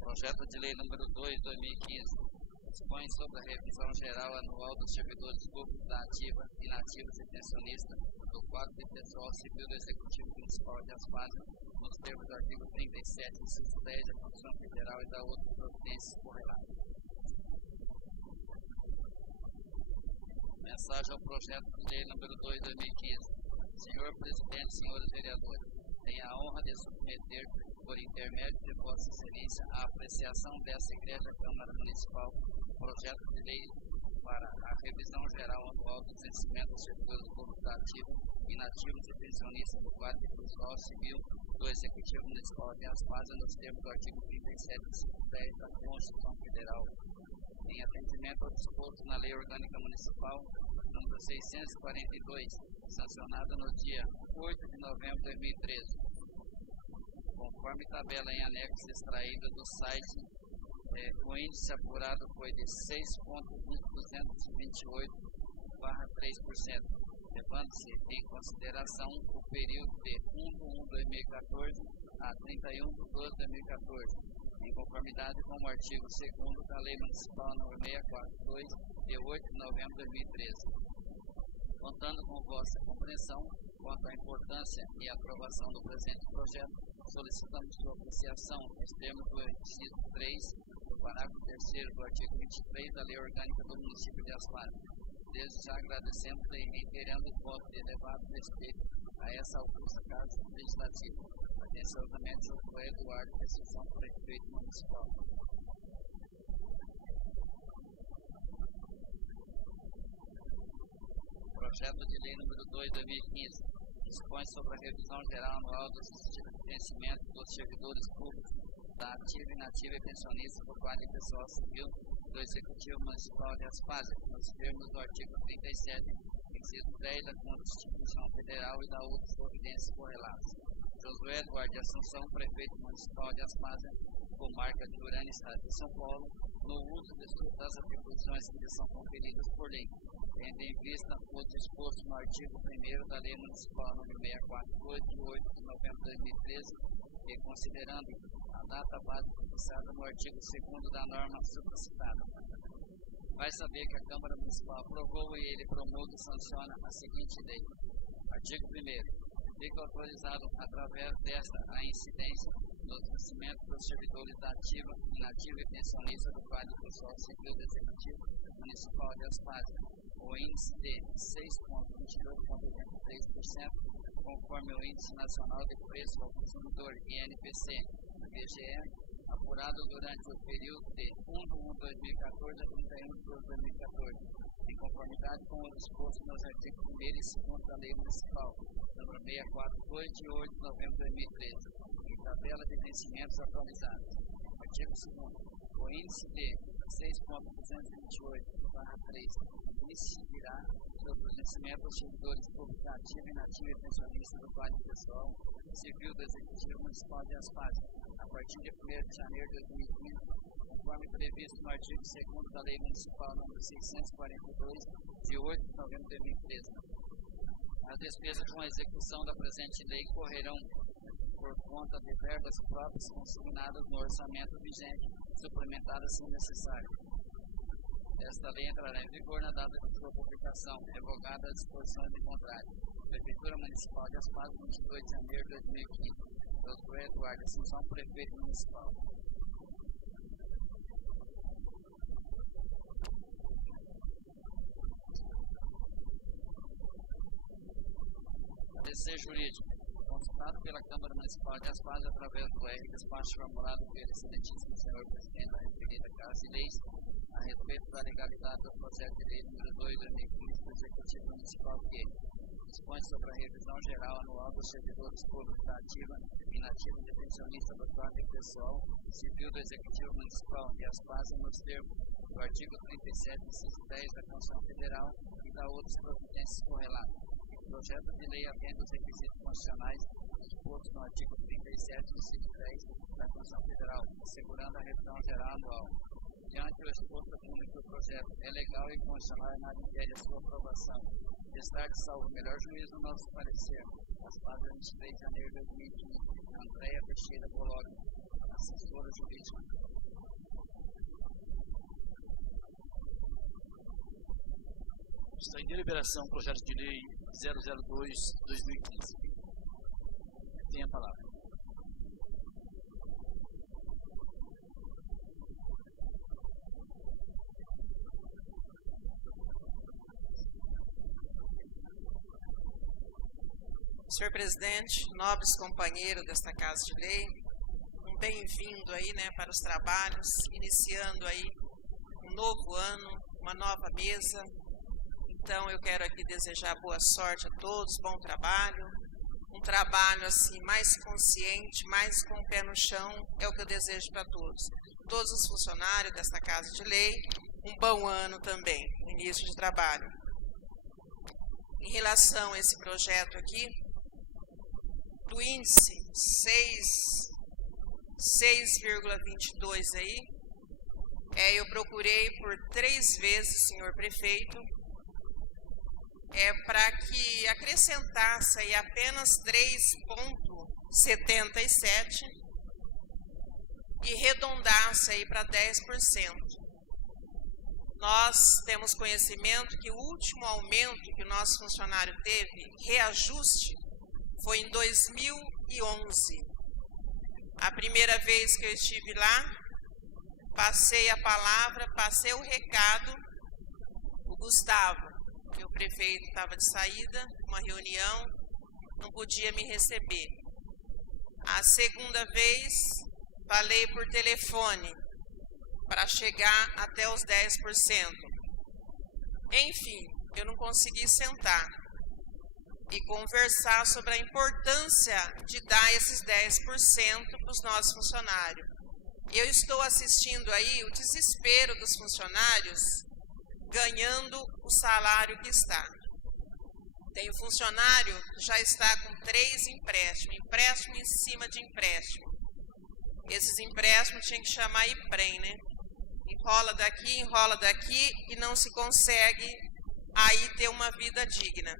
Projeto de Lei número 2/2015 dispõe sobre a revisão geral anual dos servidores públicos da ativa, inativos e pensionistas do quadro de pessoal civil do Executivo Municipal de Aspásia, nos termos do artigo 37, inciso 10 da Constituição Federal e da outras providências correlatas. Mensagem ao projeto de lei número 2/2015. Senhor presidente, senhores vereadores, tenho a honra de submeter, por intermédio de Vossa Excelência, a apreciação dessa Igreja Câmara Municipal, projeto de lei para a revisão geral anual dos vencimentos dos servidores públicos ativos, inativos e pensionistas do quadro de pessoal civil do Executivo Municipal de Aspásia, nos termos do artigo 37, inciso 10 da Constituição Federal, em atendimento ao disposto na Lei Orgânica Municipal número 642, sancionada no dia 8 de novembro de 2013, conforme tabela em anexo extraída do site, o índice apurado foi de 6,228/3%, levando-se em consideração o período de 1/1/2014 a 31/12/2014, em conformidade com o artigo 2º da Lei Municipal nº 642, de 8 de novembro de 2013. Contando com vossa compreensão quanto à importância e aprovação do presente projeto, solicitamos sua apreciação nos termos do inciso 3 do parágrafo 3º do artigo 23 da Lei Orgânica do Município de Asfalto. Desde já agradecemos e reiterando o voto de elevado respeito a essa augusta Casa Legislativa. Atenciosamente, Josué Eduardo Decisão, Prefeito Municipal. Projeto de Lei número 2/2015 dispõe sobre a revisão geral anual dos vencimentos dos servidores públicos da ativa, inativa e pensionista do quadro pessoal civil do Executivo Municipal de Aspásia, nos termos do artigo 37, inciso 10 da Constituição Federal e da outras providências correlatas. Josué Eduardo de Assunção, Prefeito Municipal de Aspásia, comarca de Urânia, Estado de São Paulo, no uso das atribuições que lhe são conferidas por lei, tendo em vista o disposto no artigo 1º da Lei Municipal nº 648, de 8 de novembro de 2013, e considerando a data básica fixada no artigo 2º da norma supracitada. Vai saber que a Câmara Municipal aprovou e ele promulga e sanciona a seguinte lei. Artigo 1º. Fica autorizado, através desta, a incidência nos vencimentos dos servidores da ativa, inativa e pensionista do quadro pessoal civil do Executivo Municipal de Aspásia, o índice de 6,22,83%, conforme o Índice Nacional de Preço ao Consumidor, INPC, IBGE, apurado durante o período de 1/1/2014 a 31/12/2014, em conformidade com o disposto nos artigos 1º e 2º da Lei Municipal, número 642, de 8 de novembro de 2013, em tabela de vencimentos atualizados. Artigo 2º. O índice de 6,228/3 incidirá sobre os vencimentos dos servidores públicos ativos, inativos e pensionistas do quadro pessoal civil do Executivo Municipal de Aspásia, a partir de 1º de janeiro de 2015, conforme previsto no artigo 2º da Lei Municipal nº 642, de 8 de novembro de 2013. As despesas com a execução da presente lei correrão por conta de verbas próprias consignadas no orçamento vigente, suplementadas se necessário. Esta lei entrará em vigor na data de sua publicação, revogada as disposições de contrário. Prefeitura Municipal de Aspásia, 22 de janeiro de 2015. Josué Eduardo Assunção, Prefeito Municipal. Parecer jurídico. Consultado pela Câmara Municipal de Aspásia através do despacho formulado pelo excelentíssimo senhor presidente da referida Casa de Leis, a respeito da legalidade do projeto de lei número 2/2015 do Executivo Municipal, que dispõe sobre a revisão geral anual dos servidores públicos da ativa, inativa e pensionista do quadro pessoal civil do Executivo Municipal de Aspásia, nos termos do artigo 37, inciso 10 da Constituição Federal e da outras providências correlatas. O projeto de lei atende os requisitos constitucionais dispostos no artigo 37, inciso 10 da Constituição Federal, assegurando a revisão geral anual. Diante o exposto público do projeto, é legal e constitucional na matéria sua aprovação. Destaque salvo o melhor juízo no nosso parecer. Aspásia, 23 de janeiro de 2015. Andréia Teixeira Bologna, assessora jurídica. Está em deliberação o projeto de lei 002/2015. Tem a palavra. Senhor presidente, nobres companheiros desta Casa de Lei, um bem-vindo aí, para os trabalhos, iniciando aí um novo ano, uma nova mesa. Então eu quero aqui desejar boa sorte a todos, bom trabalho, um trabalho assim mais consciente, mais com o pé no chão, é o que eu desejo para todos. Todos os funcionários desta Casa de Lei, um bom ano também, no início de trabalho. Em relação a esse projeto aqui, do índice 6,22 aí, eu procurei por 3 vezes, senhor prefeito, para que acrescentasse aí apenas 3,77 e redondasse aí para 10%. Nós temos conhecimento que o último aumento que o nosso funcionário teve, reajuste, foi em 2011. A primeira vez que eu estive lá, passei a palavra, passei o recado, o Gustavo, que o prefeito estava de saída, uma reunião, não podia me receber. A segunda vez, falei por telefone, para chegar até os 10%. Enfim, eu não consegui sentar e conversar sobre a importância de dar esses 10% para os nossos funcionários. Eu estou assistindo aí o desespero dos funcionários ganhando o salário que está. Tem funcionário que já está com 3 empréstimos, empréstimo em cima de empréstimo. Esses empréstimos tinham que chamar IPREM, né? Enrola daqui e não se consegue aí ter uma vida digna.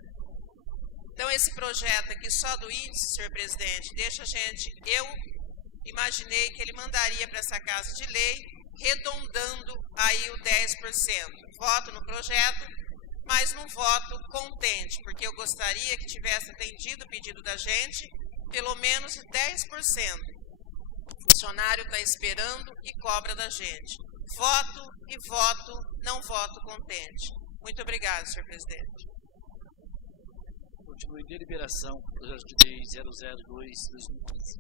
Então esse projeto aqui só do índice, senhor presidente, deixa a gente, eu imaginei que ele mandaria para essa casa de lei, redondando aí o 10%. Voto no projeto, mas não voto contente, porque eu gostaria que tivesse atendido o pedido da gente, pelo menos 10%. O funcionário está esperando e cobra da gente. Voto e voto, não voto contente. Muito obrigado, senhor presidente. Continue em deliberação, projeto de lei 002/2015.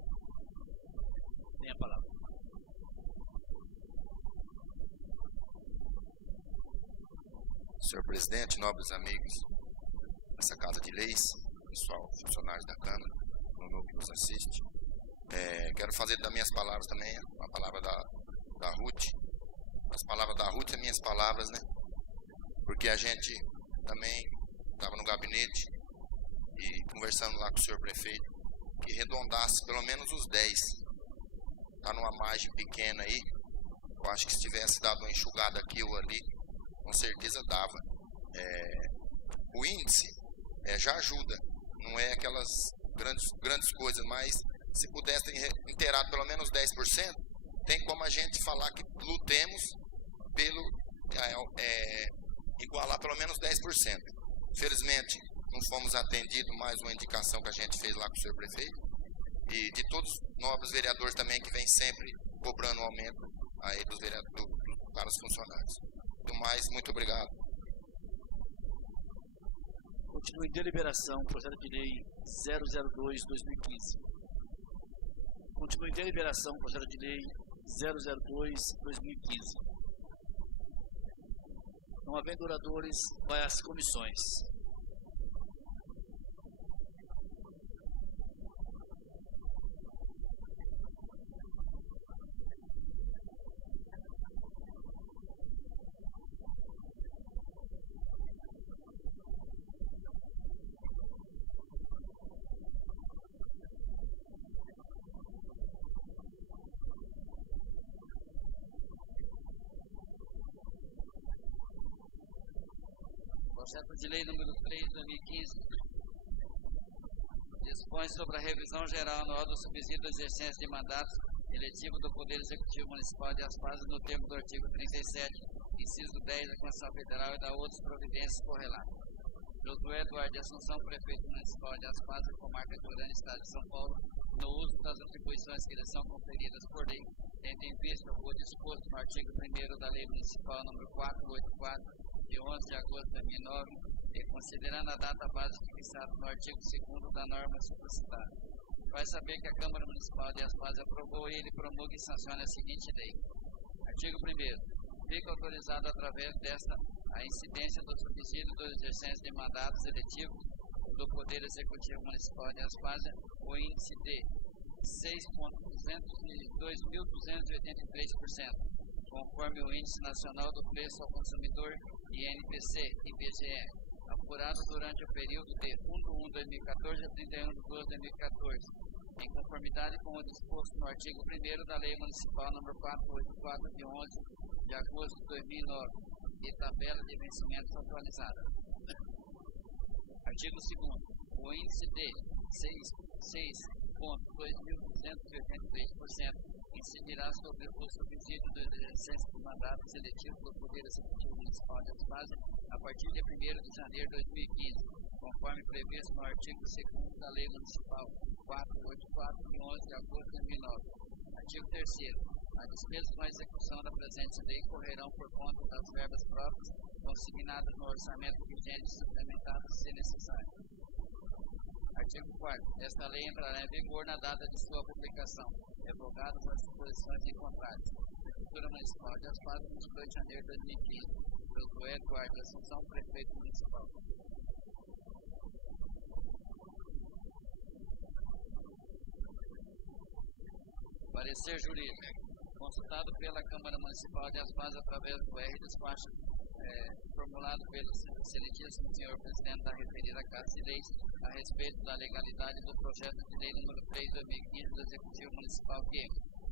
Tem a palavra. Senhor presidente, nobres amigos dessa Casa de Leis, pessoal, funcionários da Câmara, o meu que nos assiste, quero fazer das minhas palavras também a palavra da Ruth. As palavras da Ruth são minhas palavras, né? Porque a gente também estava no gabinete e conversando lá com o senhor prefeito, que arredondasse pelo menos os 10. Está numa margem pequena aí. Eu acho que se tivesse dado uma enxugada aqui ou ali, com certeza dava. O índice já ajuda, não é aquelas grandes coisas, mas se pudesse ter inteirado pelo menos 10%, tem como a gente falar que lutemos pelo igualar pelo menos 10%. Infelizmente, não fomos atendidos, mais uma indicação que a gente fez lá com o senhor prefeito, e de todos os nobres vereadores também que vem sempre cobrando um aumento aí dos vereadores, para os funcionários. Do mais, muito obrigado. Continue em deliberação, projeto de lei 002/2015. Continue em deliberação, projeto de lei 002/2015. Não havendo oradores, vai às comissões. Projeto de lei número 3/2015 dispõe sobre a revisão geral anual do subsídio da exercência de mandatos eletivo do Poder Executivo Municipal de Aspásia no termo do artigo 37, inciso 10 da Constituição Federal e da outras providências correlatas. Josué Eduardo de Assunção, prefeito municipal de Aspásia, comarca de Urânia, estado de São Paulo, no uso das atribuições que lhe são conferidas por lei, tendo em vista o disposto no artigo 1º da Lei Municipal número 484, de 11 de agosto de 2009, e considerando a data básica fixada no artigo 2º da norma supracitada. Vai saber que a Câmara Municipal de Aspásia aprovou e ele promulga e sanciona a seguinte lei. Artigo 1º. Fica autorizado através desta a incidência do subsídio do exercência de mandatos eletivos do Poder Executivo Municipal de Aspásia, o índice de 6,283%, conforme o Índice Nacional do Preço ao Consumidor, INPC, IBGE, apurado durante o período de 1/1/2014 a 31/12/2014, em conformidade com o disposto no artigo 1º da Lei Municipal nº 484, de 11 de agosto de 2009, e tabela de vencimentos atualizada. Artigo 2º. O índice de 6,2283% incidirá sobre o subsídio do exercício de mandatos eletivos do Poder Executivo Municipal de Aspásia a partir de 1º de janeiro de 2015, conforme previsto no artigo 2º da Lei Municipal 484, de 11 de agosto de 2009, Artigo 3º. As despesas com a execução da presente lei correrão por conta das verbas próprias consignadas no orçamento vigente e suplementadas se necessário. Artigo 4º. Esta lei entrará em vigor na data de sua publicação, revogadas as disposições em contrato. Prefeitura Municipal de Aspas, 22 de janeiro de 2015. Pelo Eduardo Assunção, Prefeito Municipal. Parecer jurídico. Consultado pela Câmara Municipal de Aspas através do despacho formulado pelo excelentíssimo senhor presidente da referida Casa de Leis a respeito da legalidade do projeto de lei número 3/2015 do Executivo Municipal que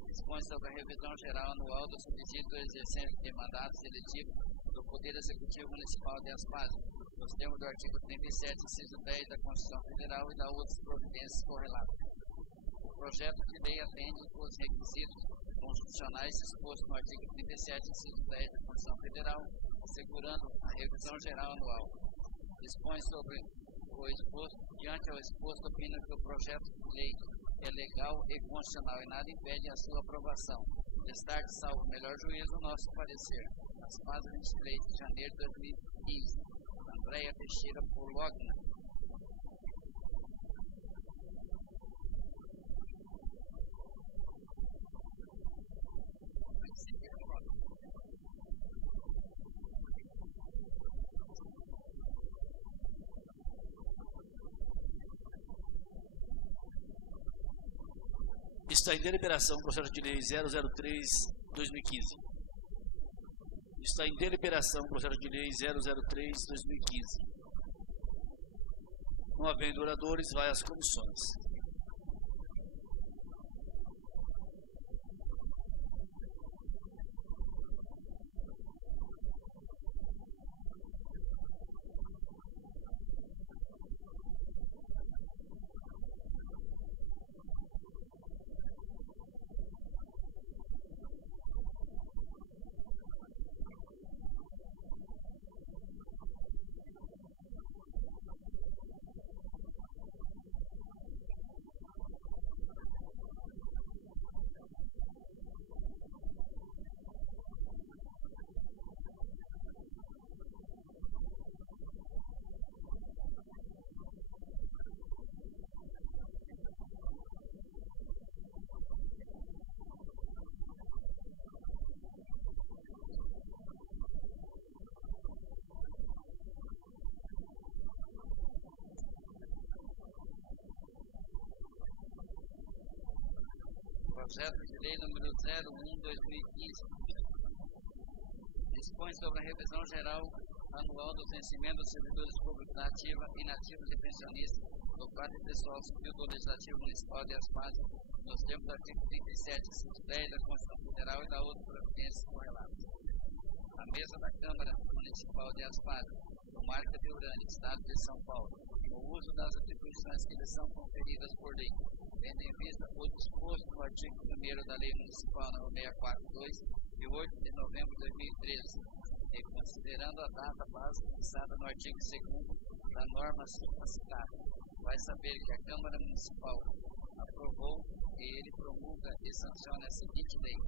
dispõe sobre a revisão geral anual do subsídio do exercência de mandato seletivo do Poder Executivo Municipal de Aspas, nos termos do artigo 37, inciso 10 da Constituição Federal e da outras providências correlatas. O projeto de lei atende os requisitos constitucionais expostos no artigo 37, inciso 10 da Constituição Federal, assegurando a revisão geral anual. Dispõe sobre o exposto, diante ao exposto, opina que o projeto de lei é legal e constitucional e nada impede a sua aprovação. Destaque, salvo melhor juízo, o nosso parecer. Aspas, 23 de janeiro de 2015. Andréia Teixeira Bologna. Está em deliberação o processo de lei 003/2015. Está em deliberação o processo de lei 003/2015. Não havendo oradores, vai às comissões. Projeto de lei número 01/2015 dispõe sobre a revisão geral anual dos vencimentos dos servidores públicos da ativa, inativos e pensionistas do quadro pessoal civil do Legislativo Municipal de Aspas, nos termos do artigo 37, inciso 10 da Constituição Federal e da outra providências correlatas. A mesa da Câmara Municipal de Aspas, comarca de Urânia, Estado de São Paulo, no uso das atribuições que lhes são conferidas por lei, tendo em vista o disposto no artigo 1º da Lei Municipal nº 642, de 8 de novembro de 2013, e considerando a data base fixada no artigo 2º da norma supracitada, vai saber que a Câmara Municipal aprovou e ele promulga e sanciona a seguinte lei.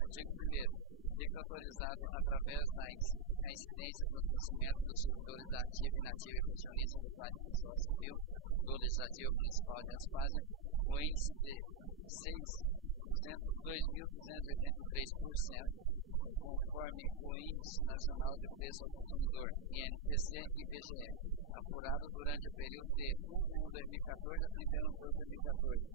Artigo 1º. Fica autorizado através da incidência do crescimento dos servidores da ativa, inativa e pensionista do quadro pessoal civil do Legislativo Municipal de Aspas, o índice de 2.283%, conforme o Índice Nacional de Preço ao Consumidor, INPC e IBGE, apurado durante o período de 1/1/2014 a 31/12/2014,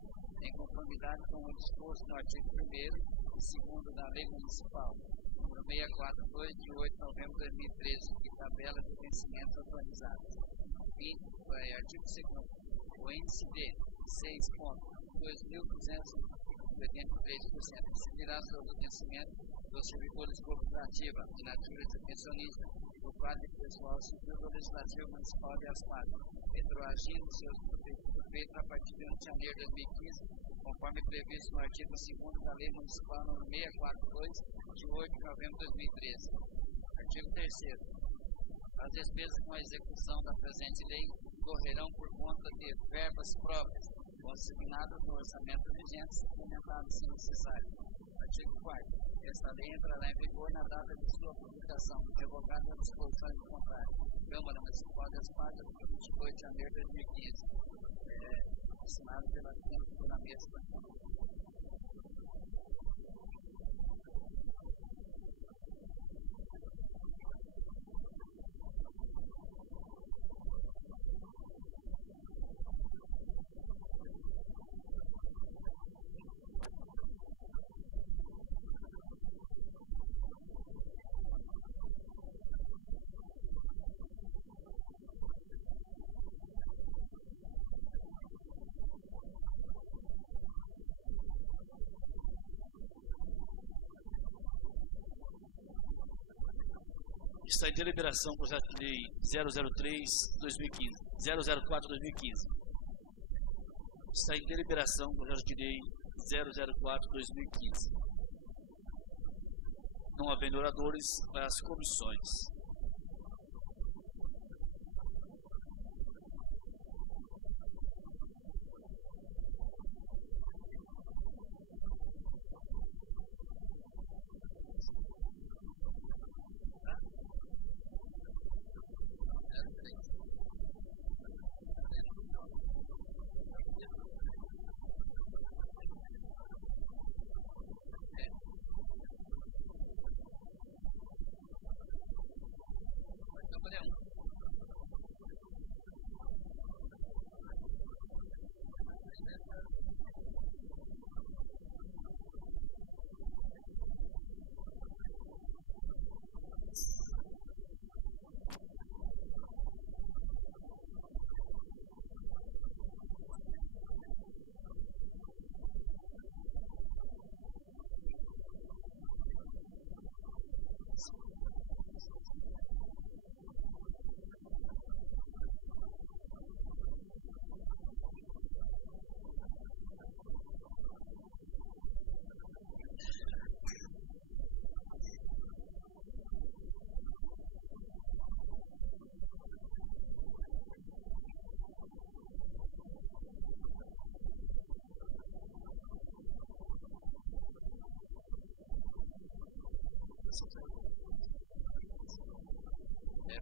em conformidade com o disposto no artigo 1º e 2º da Lei Municipal, número 642, de 8 de novembro de 2013, e tabela de vencimentos atualizados. Artigo 2º. O índice de 6.283% incidirá sobre o vencimento dos servidores públicos da ativa, inativos e pensionistas do quadro pessoal civil do Legislativo Municipal de Aspas, retroagindo seus feitos a partir de 1 de janeiro de 2015, conforme previsto no artigo 2º da Lei Municipal nº 642, de 8 de novembro de 2013. Artigo 3º. As despesas com a execução da presente lei correrão por conta de verbas próprias consignadas no orçamento vigente, suplementado se necessário. Artigo 4º. Esta lei entrará em vigor na data de sua publicação, revogada a disposição de contrário. Câmara Municipal de Aspásia, 28 de janeiro de 2015. Assinado pela mesa da Câmara. Está em deliberação o projeto de lei 003/2015, 004/2015. Está em deliberação o projeto de lei 004/2015. Não havendo oradores, vai às comissões.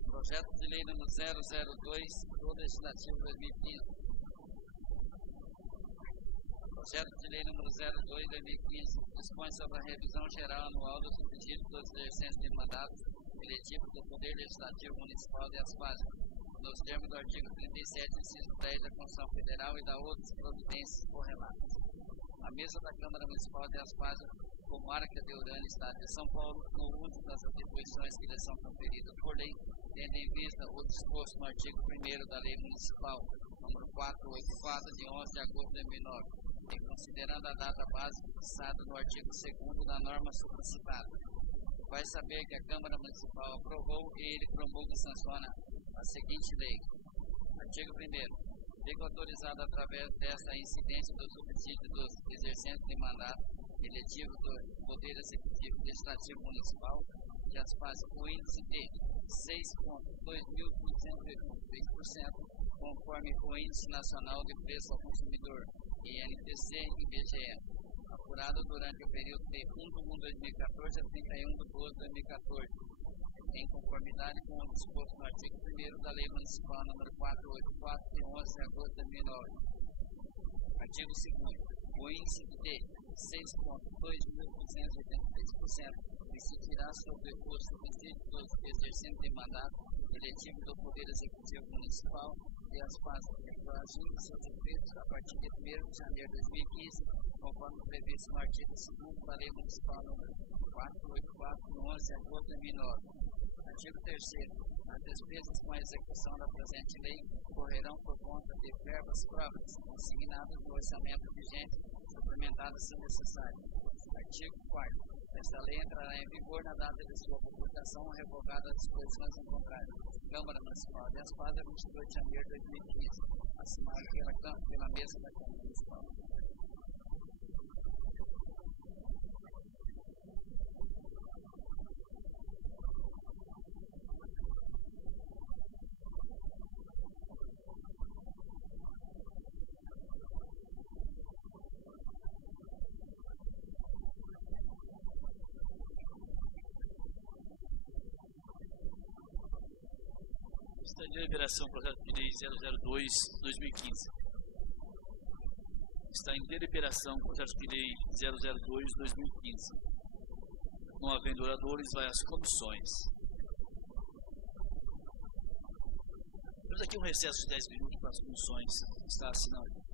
Projeto de lei número 002 do Legislativo 2015. Projeto de lei número 02/2015 dispõe sobre a revisão geral anual dos subsídios dos exercentes de mandatos eletivos do Poder Legislativo Municipal de Aspásia, nos termos do artigo 37, inciso 10 da Constituição Federal e da outras providências correlatas. A mesa da Câmara Municipal de Aspásia, comarca de Urânia, Estado de São Paulo, no uso das atribuições que lhe são conferidas por lei, tendo em vista o disposto no artigo 1º da Lei Municipal, número 484, de 11 de agosto de 2009, e considerando a data básica fixada no artigo 2º da norma supracitada. Vai saber que a Câmara Municipal aprovou e ele promulga e sanciona a seguinte lei. Artigo 1º. Fica autorizado através desta incidência do subsídio dos exercentes de mandato eletivo do Poder Executivo Legislativo Municipal de Aspásia o índice de 6,2583%, conforme o Índice Nacional de Preço ao Consumidor, INPC e IBGE, apurado durante o período de 1/1/2014 a 31/12/2014, em conformidade com o disposto no artigo 1º da Lei Municipal número 484, de 11 de agosto de 2009. Artigo 2º. O índice de 6,2283% incidirá sobre o subsídio dos exercentes de mandato eletivo do Poder Executivo Municipal de Aspásia, agindo seus efeitos a partir de 1º de janeiro de 2015, conforme previsto no artigo 2º da Lei Municipal número 484, de 11 de agosto de 2009. Artigo 3º. As despesas com a execução da presente lei correrão por conta de verbas próprias, consignadas no orçamento vigente, suplementadas se necessário. Artigo 4º. Esta lei entrará em vigor na data de sua publicação, revogada as disposições em contrário. Câmara Municipal de Aspásia, 22 de janeiro de 2015. Assinado pela mesa da Câmara Municipal. Está em deliberação o projeto de lei 002/2015. Está em deliberação o projeto de lei 002/2015. Não havendo oradores, vai às comissões. Temos aqui um recesso de 10 minutos para as comissões. Está assinado.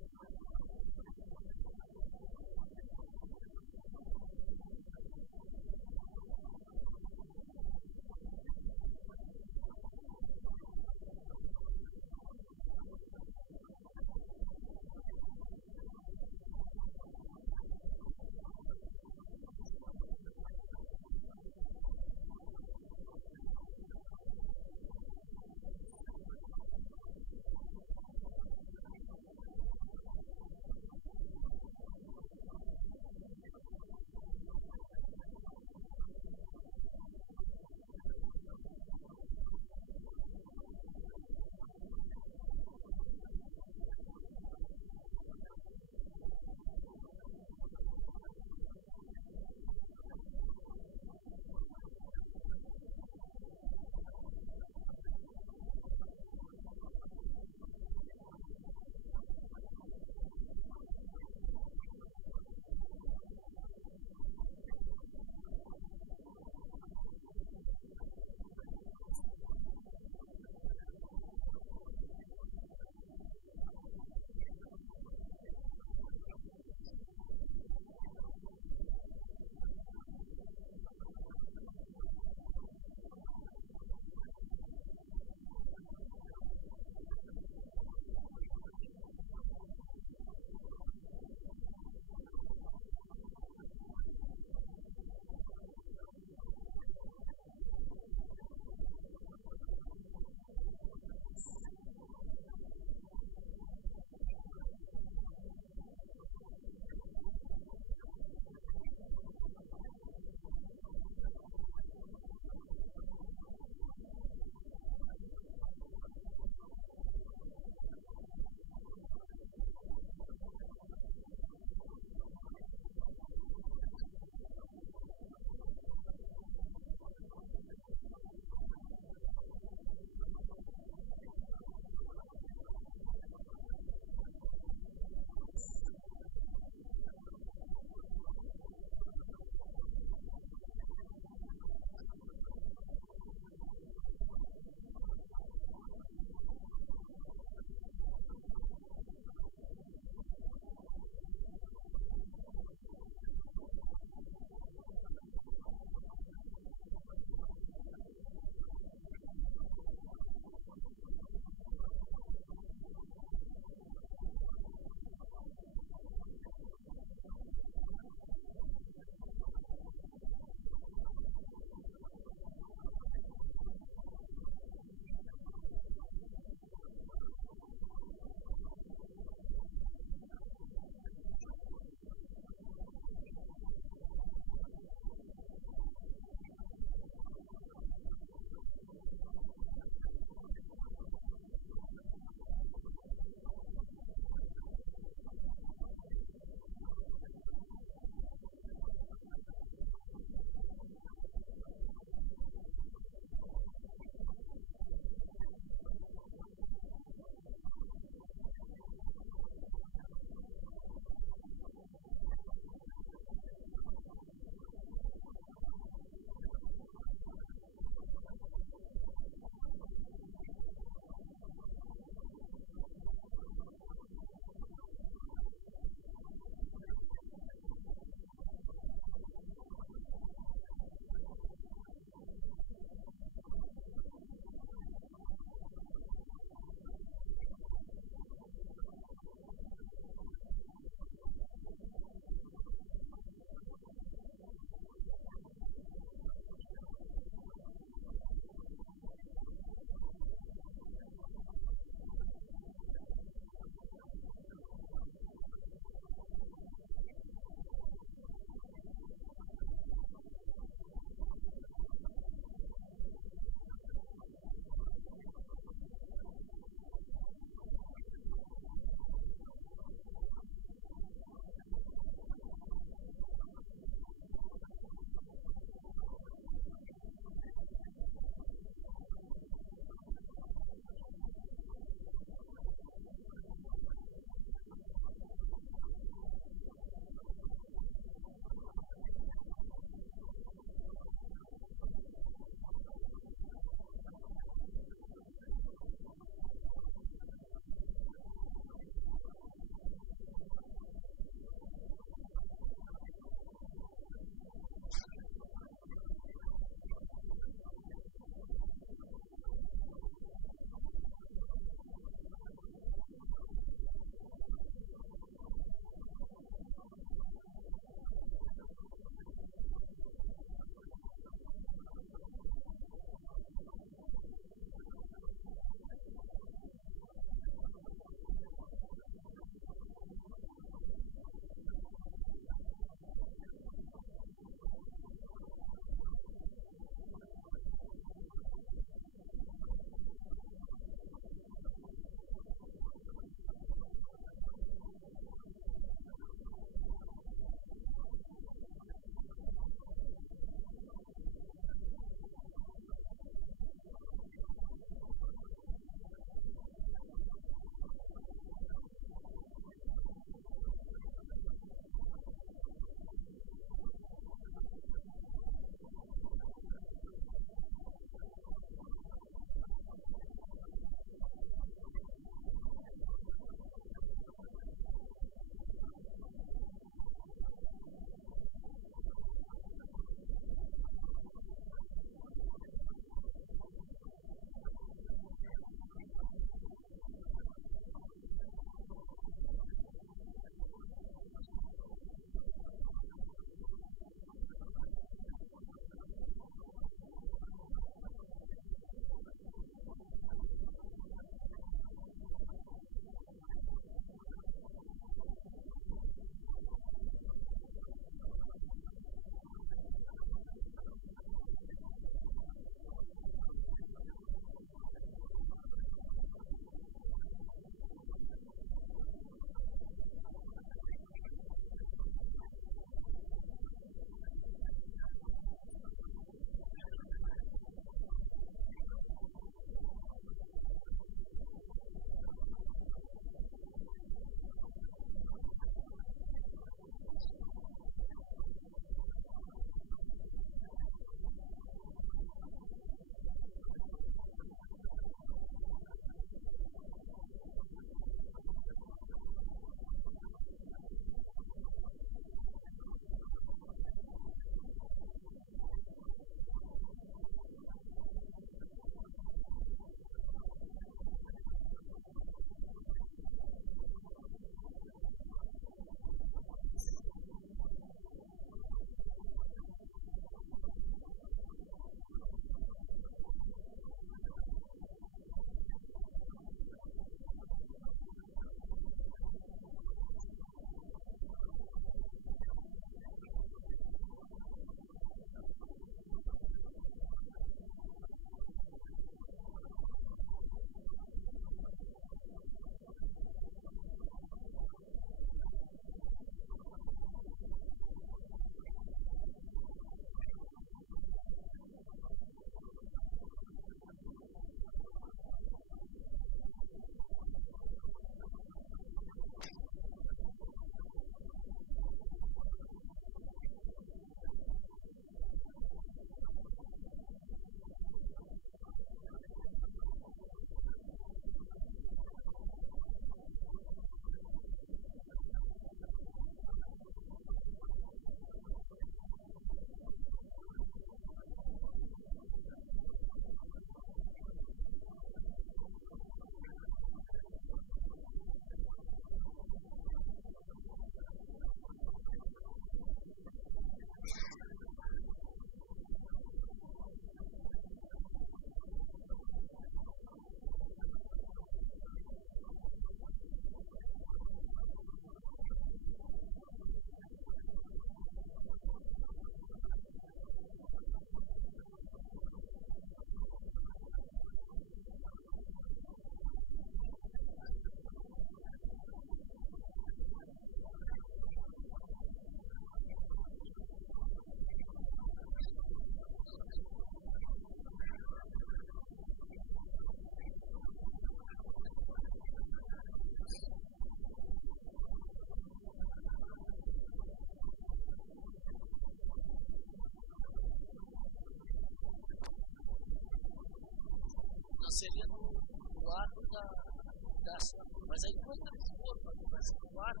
seria no ato da assinatura. Mas aí quando eles foram para conversa com o ato,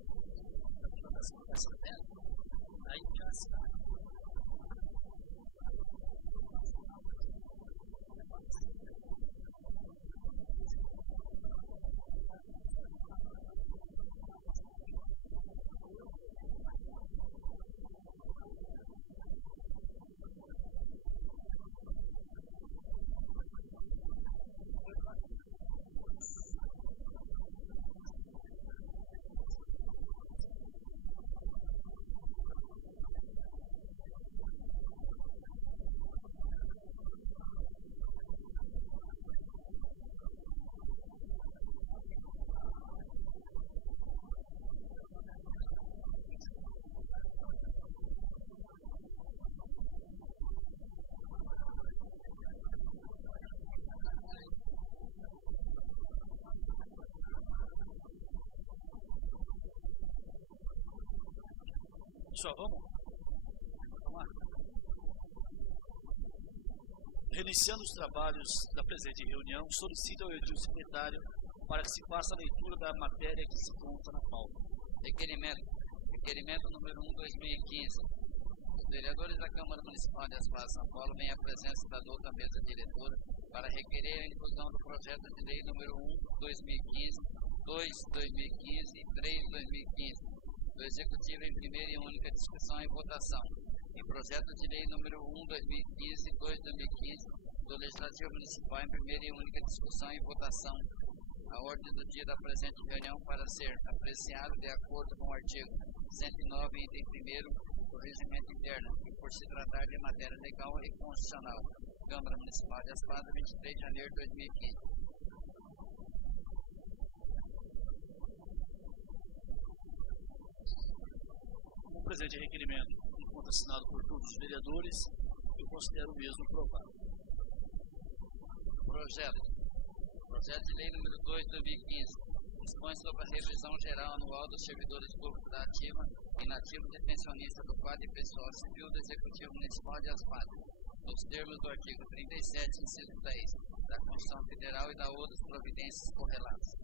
da conversa dela, aí já assinaram. Pessoal, vamos lá. Reiniciando os trabalhos da presente reunião, solicito ao edil secretário para que se faça a leitura da matéria que se conta na pauta. Requerimento número 1/2015. Os vereadores da Câmara Municipal de Aspar, São Paulo, vêm à presença da outra mesa diretora para requerer a inclusão do projeto de lei número 1/2015, 2/2015 e 3/2015. Do Executivo em primeira e única discussão e votação. E projeto de lei número 1/2015, 2/2015, do Legislativo Municipal em primeira e única discussão e votação. A ordem do dia da presente reunião para ser apreciado de acordo com o artigo 109, item 1º do Regimento Interno, e por se tratar de matéria legal e constitucional. Câmara Municipal de Aspar, 23 de janeiro de 2015. O presente requerimento, enquanto assinado por todos os vereadores, eu considero o mesmo aprovado. Projeto de lei número 2/2015. Dispõe sobre a revisão geral anual dos servidores públicos da ativa e inativa de pensionista do quadro de pessoal civil do Executivo Municipal de Aspar, nos termos do artigo 37, inciso 10, da Constituição Federal e da outras providências correlatas.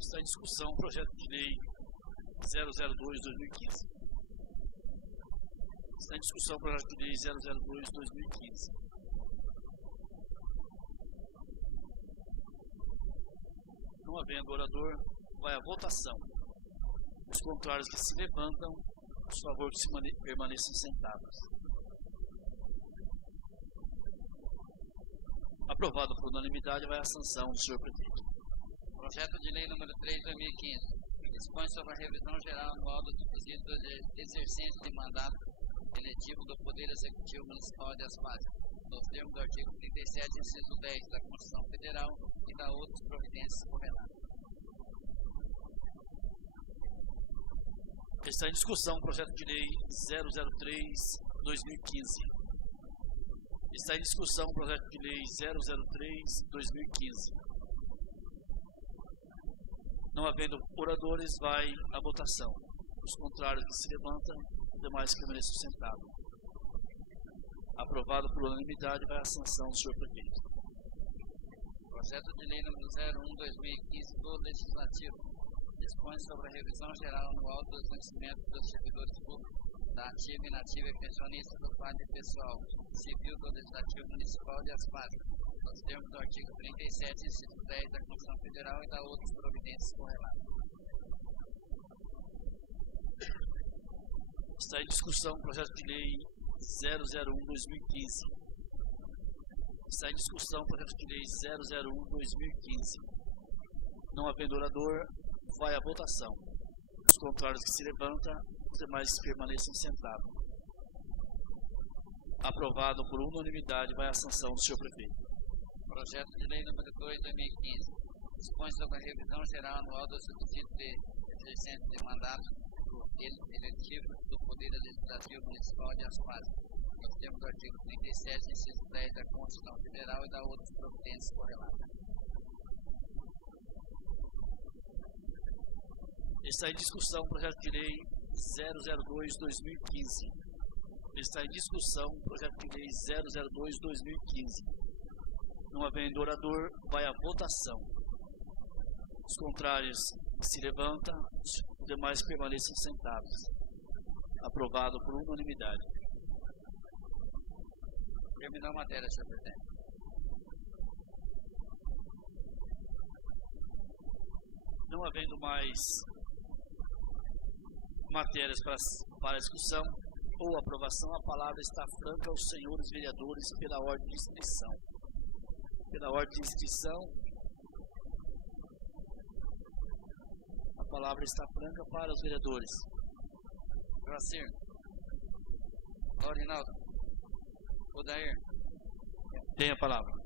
Está em discussão o projeto de lei 002/2015. Está em discussão o projeto de lei 002/2015. Não havendo orador, vai à votação. Os contrários que se levantam, por favor, que permaneçam sentados. Aprovado por unanimidade, vai à sanção do senhor prefeito. Projeto de lei número 3/2015. Dispõe sobre a revisão geral anual dos requisitos de exercência de mandato eletivo do Poder Executivo Municipal de Aspar, nos termos do artigo 37, inciso 10 da Constituição Federal e da outras providências correlatas. Está em discussão o projeto de lei 003/2015. Está em discussão o projeto de lei 003/2015. Não havendo oradores, vai à votação. Os contrários que se levantam, os demais que permaneçam sentados. Aprovado por unanimidade, vai à sanção do senhor prefeito. Projeto de lei número 01/2015 do Legislativo. Dispõe sobre a revisão geral anual dos vencimentos dos servidores públicos da ativa, inativa e pensionista do quadro pessoal civil do Legislativo Municipal de Aspar, nos termos do artigo 37, inciso 10 da Constituição Federal e da outras providências correlatas. Está em discussão o projeto de lei 001/2015. Está em discussão o projeto de lei 001/2015. Não havendo orador, vai à votação. Os contrários que se levantam, os demais que permaneçam sentados. Aprovado por unanimidade, vai à sanção do senhor prefeito. Projeto de lei número 2/2015. Dispõe sobre a revisão geral anual dos requisitos de exercência de mandato eletivo do Poder Legislativo Municipal de Aspar, nos termos do artigo 37, inciso 10 da Constituição Federal e da outras providências correlatas. Está em discussão o projeto de lei 002/2015. Está em discussão o projeto de lei 002/2015. Não havendo orador, vai à votação. Os contrários se levantam, os demais permaneçam sentados. Aprovado por unanimidade. Terminou a matéria, senhor presidente. Não havendo mais matérias para discussão ou aprovação, a palavra está franca aos senhores vereadores pela ordem de inscrição. Pela ordem de inscrição, a palavra está franca para os vereadores. Joacir. Laurinaldo. Odair. Tem a palavra.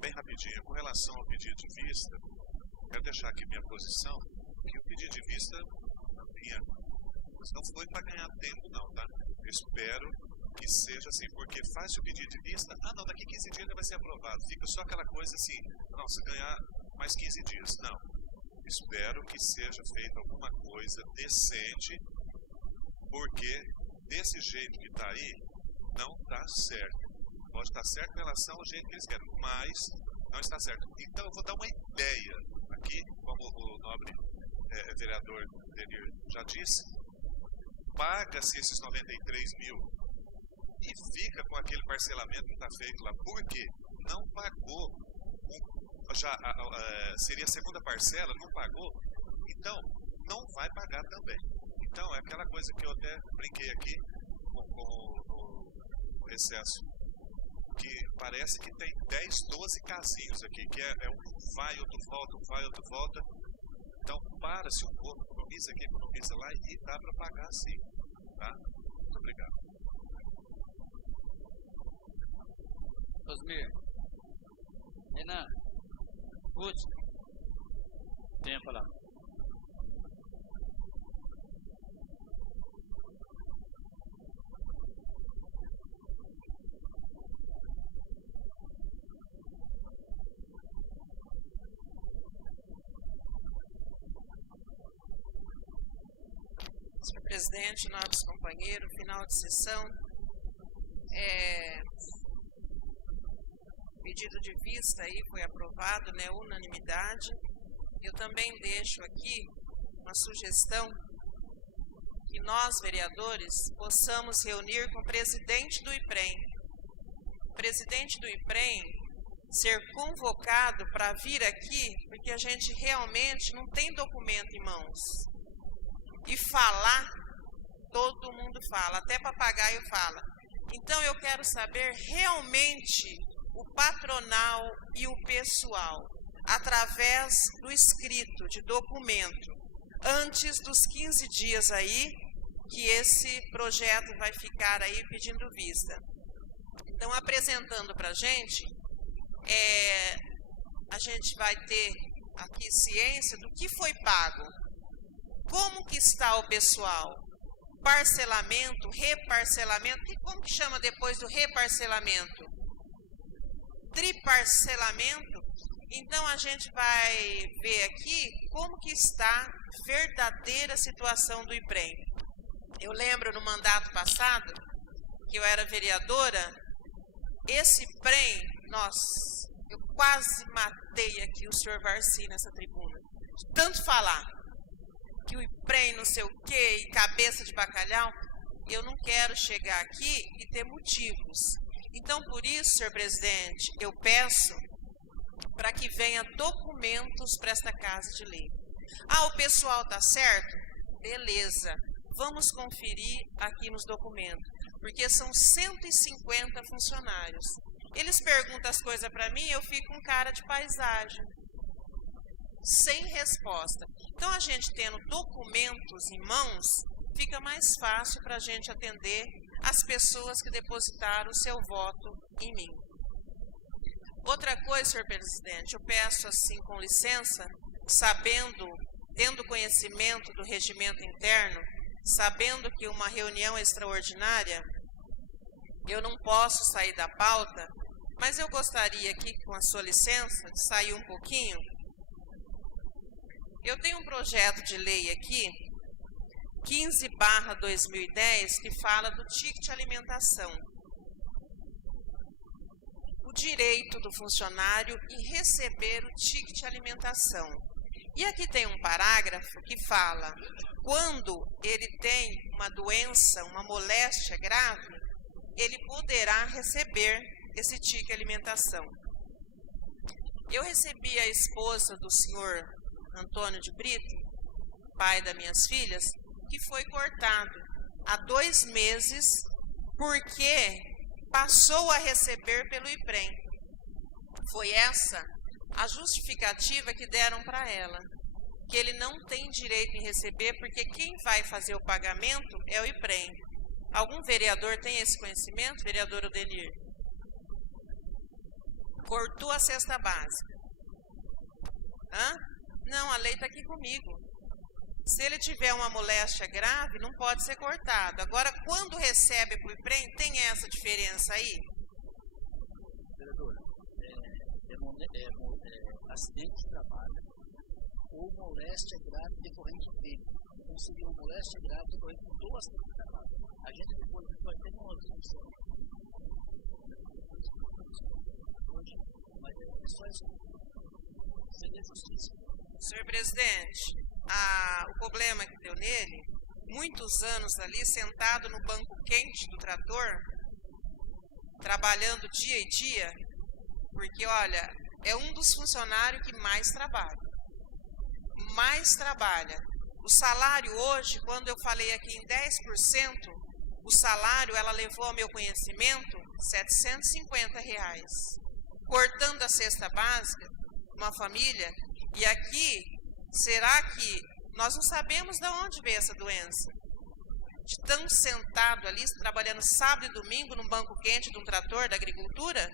Bem rapidinho, com relação ao pedido de vista, quero deixar aqui minha posição, que o pedido de vista, mas não foi para ganhar tempo não, tá? Eu espero que seja assim, porque faz o pedido de vista, não, daqui 15 dias ele vai ser aprovado, fica só aquela coisa assim, não, se ganhar mais 15 dias, não. Espero que seja feita alguma coisa decente, porque desse jeito que está aí, não está certo. Pode estar certo em relação ao jeito que eles querem, mas não está certo. Então eu vou dar uma ideia aqui, como o nobre vereador Denir já disse, paga-se esses 93 mil e fica com aquele parcelamento que está feito lá. Por quê? Não pagou, seria a segunda parcela, não pagou, então não vai pagar também. Então é aquela coisa que eu até brinquei aqui com o recesso, que parece que tem 10, 12 casinhos aqui, que é um vai, outro volta, um vai, outro volta. Então, para-se um pouco, economiza aqui, economiza lá e dá para pagar sim, tá? Muito obrigado. Osmir. Renan. Ruth. Tem a palavra. Senhor presidente, nobres companheiros, final de sessão. Pedido de vista aí foi aprovado, né, unanimidade. Eu também deixo aqui uma sugestão que nós, vereadores, possamos reunir com o presidente do IPREM. O presidente do IPREM ser convocado para vir aqui, porque a gente realmente não tem documento em mãos. E falar, todo mundo fala, até papagaio fala. Então eu quero saber realmente o patronal e o pessoal, através do escrito de documento, antes dos 15 dias aí, que esse projeto vai ficar aí pedindo vista. Então, apresentando para a gente vai ter aqui ciência do que foi pago, como que está o pessoal, parcelamento, reparcelamento, e como que chama depois do reparcelamento? Triparcelamento. Então a gente vai ver aqui como que está a verdadeira situação do IPREM. Eu lembro no mandato passado, que eu era vereadora, esse IPREM, nossa, eu quase matei aqui o senhor Varci nessa tribuna. De tanto falar que o IPREM não sei o quê, e cabeça de bacalhau, eu não quero chegar aqui e ter motivos. Então, por isso, senhor presidente, eu peço para que venha documentos para esta Casa de Lei. O pessoal está certo? Beleza. Vamos conferir aqui nos documentos, porque são 150 funcionários. Eles perguntam as coisas para mim, eu fico com cara de paisagem, sem resposta. Então, a gente tendo documentos em mãos, fica mais fácil para a gente atender as pessoas que depositaram o seu voto em mim. Outra coisa, senhor presidente, eu peço assim, com licença, tendo conhecimento do regimento interno, sabendo que uma reunião extraordinária, eu não posso sair da pauta, mas eu gostaria aqui, com a sua licença, de sair um pouquinho Eu tenho um projeto de lei aqui, 15/2010, que fala do ticket alimentação. O direito do funcionário em receber o ticket alimentação. E aqui tem um parágrafo que fala, quando ele tem uma doença, uma moléstia grave, ele poderá receber esse ticket alimentação. Eu recebi a esposa do senhor Antônio de Brito, pai das minhas filhas, que foi cortado há 2 meses porque passou a receber pelo IPREM. Foi essa a justificativa que deram para ela, que ele não tem direito em receber porque quem vai fazer o pagamento é o IPREM. Algum vereador tem esse conhecimento, vereador Odenir? Cortou a cesta básica. Hã? Não, a lei está aqui comigo. Se ele tiver uma moléstia grave, não pode ser cortado. Agora, quando recebe para o IPREM, tem essa diferença aí? Vereadora, acidente de trabalho ou moléstia grave decorrente dele. Então, seria uma moléstia grave decorrente do acidente de trabalho. A gente depois vai ter uma discussão. Mas é só isso. Seria justiça. Senhor presidente, o problema que deu nele, muitos anos ali, sentado no banco quente do trator, trabalhando dia e dia, porque, olha, é um dos funcionários que mais trabalha. O salário hoje, quando eu falei aqui em 10%, o salário, ela levou ao meu conhecimento, R$750. Cortando a cesta básica, uma família, e aqui, será que nós não sabemos de onde veio essa doença? De tão sentado ali, trabalhando sábado e domingo num banco quente de um trator da agricultura?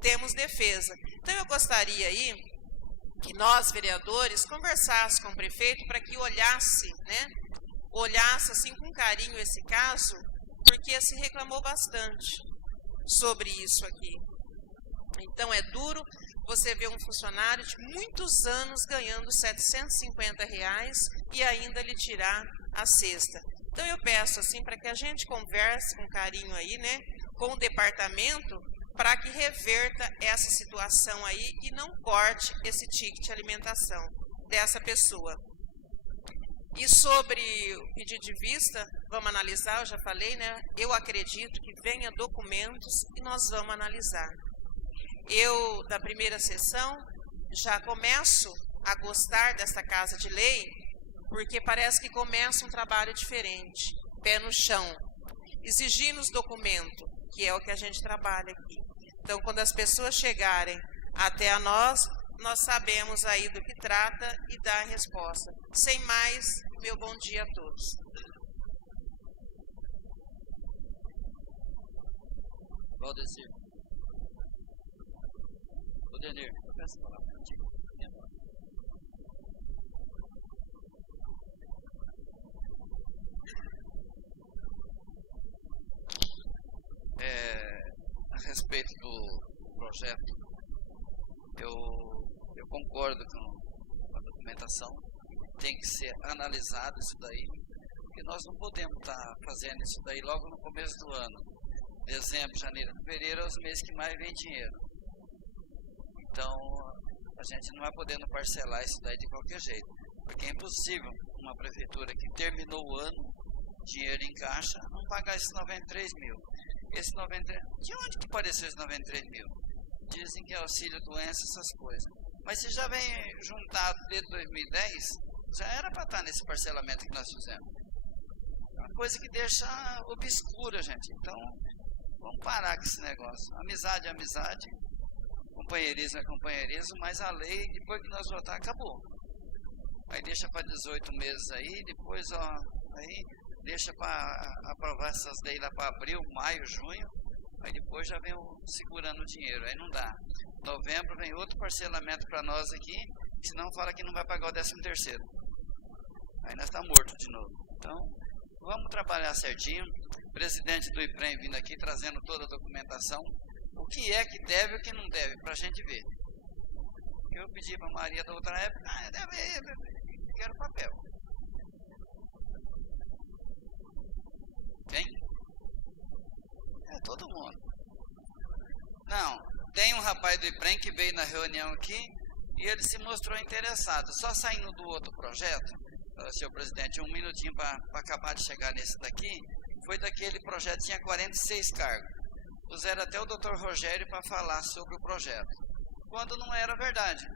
Temos defesa. Então eu gostaria aí que nós, vereadores, conversássemos com o prefeito para que olhasse assim com carinho esse caso, porque se reclamou bastante sobre isso aqui. Então é duro você ver um funcionário de muitos anos ganhando R$750 e ainda lhe tirar a cesta. Então eu peço assim para que a gente converse com carinho aí, com o departamento, para que reverta essa situação aí e não corte esse ticket de alimentação dessa pessoa. E sobre o pedido de vista, vamos analisar, eu já falei, eu acredito que venha documentos e nós vamos analisar. Eu, da primeira sessão, já começo a gostar desta Casa de Lei, porque parece que começa um trabalho diferente, pé no chão, exigindo os documentos, que é o que a gente trabalha aqui. Então, quando as pessoas chegarem até a nós sabemos aí do que trata e dá a resposta. Sem mais, meu bom dia a todos. Valdecir. Odenir, eu peço a palavra contigo. A respeito do projeto, eu concordo com a documentação, tem que ser analisado isso daí, porque nós não podemos estar fazendo isso daí logo no começo do ano. Dezembro, janeiro, fevereiro é os meses que mais vem dinheiro. Então, a gente não vai podendo parcelar isso daí de qualquer jeito, porque é impossível uma prefeitura que terminou o ano, dinheiro em caixa, não pagar esses 93 mil. Esse 93, de onde que apareceu esses 93 mil? Dizem que é auxílio doença, essas coisas. Mas se já vem juntado desde 2010, já era para estar nesse parcelamento que nós fizemos. É uma coisa que deixa obscura, gente. Então, vamos parar com esse negócio. Amizade é amizade, companheirismo é companheirismo, mas a lei, depois que nós votar, acabou. Aí deixa para 18 meses aí, depois, aí deixa para aprovar essas leis lá para abril, maio, junho, aí depois já vem segurando o dinheiro, aí não dá. Novembro vem outro parcelamento para nós aqui, senão fala que não vai pagar o 13º. Aí nós estamos mortos de novo. Então, vamos trabalhar certinho. O presidente do IPREM vindo aqui, trazendo toda a documentação, o que é que deve e o que não deve, para a gente ver. que eu pedi para Maria da outra época, quero papel. Quem? Todo mundo. Não, tem um rapaz do IPREM que veio na reunião aqui e ele se mostrou interessado. Só saindo do outro projeto, senhor presidente, um minutinho para acabar de chegar nesse daqui, foi daquele projeto que tinha 46 cargos. Puseram até o doutor Rogério para falar sobre o projeto, quando não era verdade,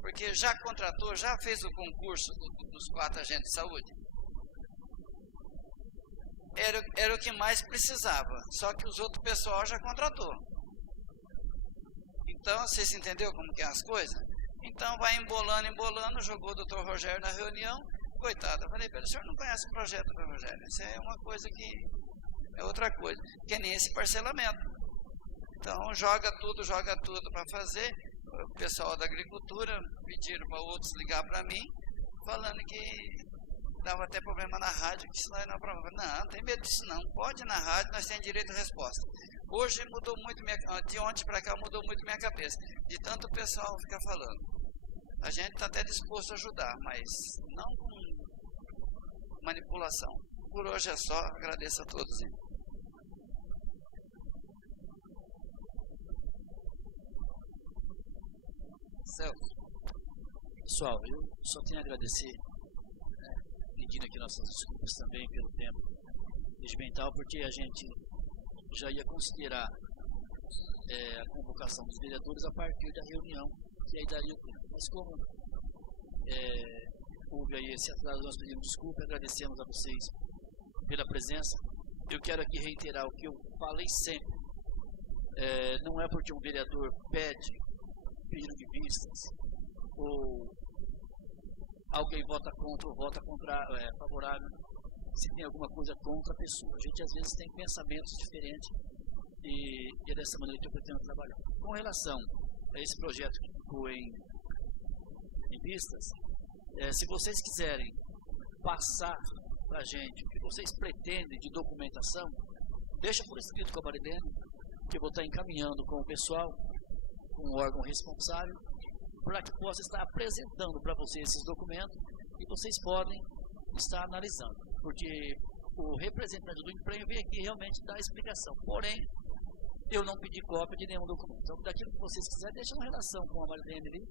porque já contratou, já fez o concurso dos 4 agentes de saúde. Era o que mais precisava, só que os outros pessoal já contratou. Então, vocês entenderam como que é as coisas? Então, vai embolando, jogou o doutor Rogério na reunião, coitado. Eu falei para ele, o senhor não conhece o projeto do Rogério, isso é uma coisa que é outra coisa, que nem esse parcelamento. Então, joga tudo para fazer. O pessoal da agricultura pediram para outros ligar para mim, falando que dava até problema na rádio, que isso não é problema. Não tem medo disso não, pode ir na rádio, nós temos direito à resposta. Hoje mudou muito, de ontem para cá mudou muito minha cabeça, de tanto o pessoal ficar falando. A gente está até disposto a ajudar, mas não com manipulação. Por hoje é só, agradeço a todos. Hein? Celso. Pessoal, eu só tenho a agradecer, pedindo aqui nossas desculpas também pelo tempo regimental, porque a gente já ia considerar a convocação dos vereadores a partir da reunião, que aí daria o tempo. Mas como houve aí esse atraso, nós pedimos desculpa, agradecemos a vocês pela presença. Eu quero aqui reiterar o que eu falei sempre. Não é porque um vereador pede pedido de vistas, ou alguém vota contra ou vota favorável, se tem alguma coisa contra a pessoa. A gente às vezes tem pensamentos diferentes e é dessa maneira que eu pretendo trabalhar. Com relação a esse projeto que ficou em vistas, se vocês quiserem passar para a gente o que vocês pretendem de documentação, deixa por escrito com a Marilene, que eu vou estar encaminhando com o pessoal, com o órgão responsável, para que possa estar apresentando para vocês esses documentos e vocês podem estar analisando, porque o representante do emprego veio aqui realmente dar a explicação, porém eu não pedi cópia de nenhum documento. Então, daquilo que vocês quiserem, deixa uma relação com a Marilene ali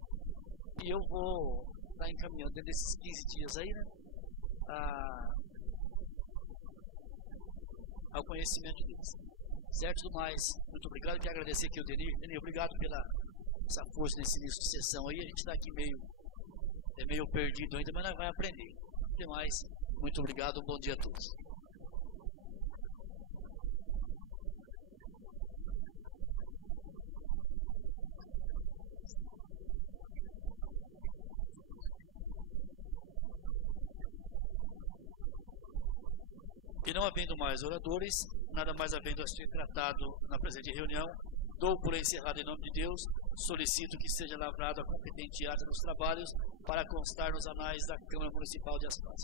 e eu vou estar encaminhando dentro desses 15 dias aí, né, ao conhecimento deles. Certo? Do mais, muito obrigado. Quero agradecer aqui ao Denir. Denir, obrigado pela essa força nesse início de sessão aí. A gente está aqui meio perdido ainda, mas nós vamos aprender. Demais, muito obrigado. Um bom dia a todos. E não havendo mais oradores, nada mais havendo a ser tratado na presente reunião, dou por encerrado em nome de Deus, solicito que seja lavrado a competente ata dos trabalhos para constar nos anais da Câmara Municipal de Aspas.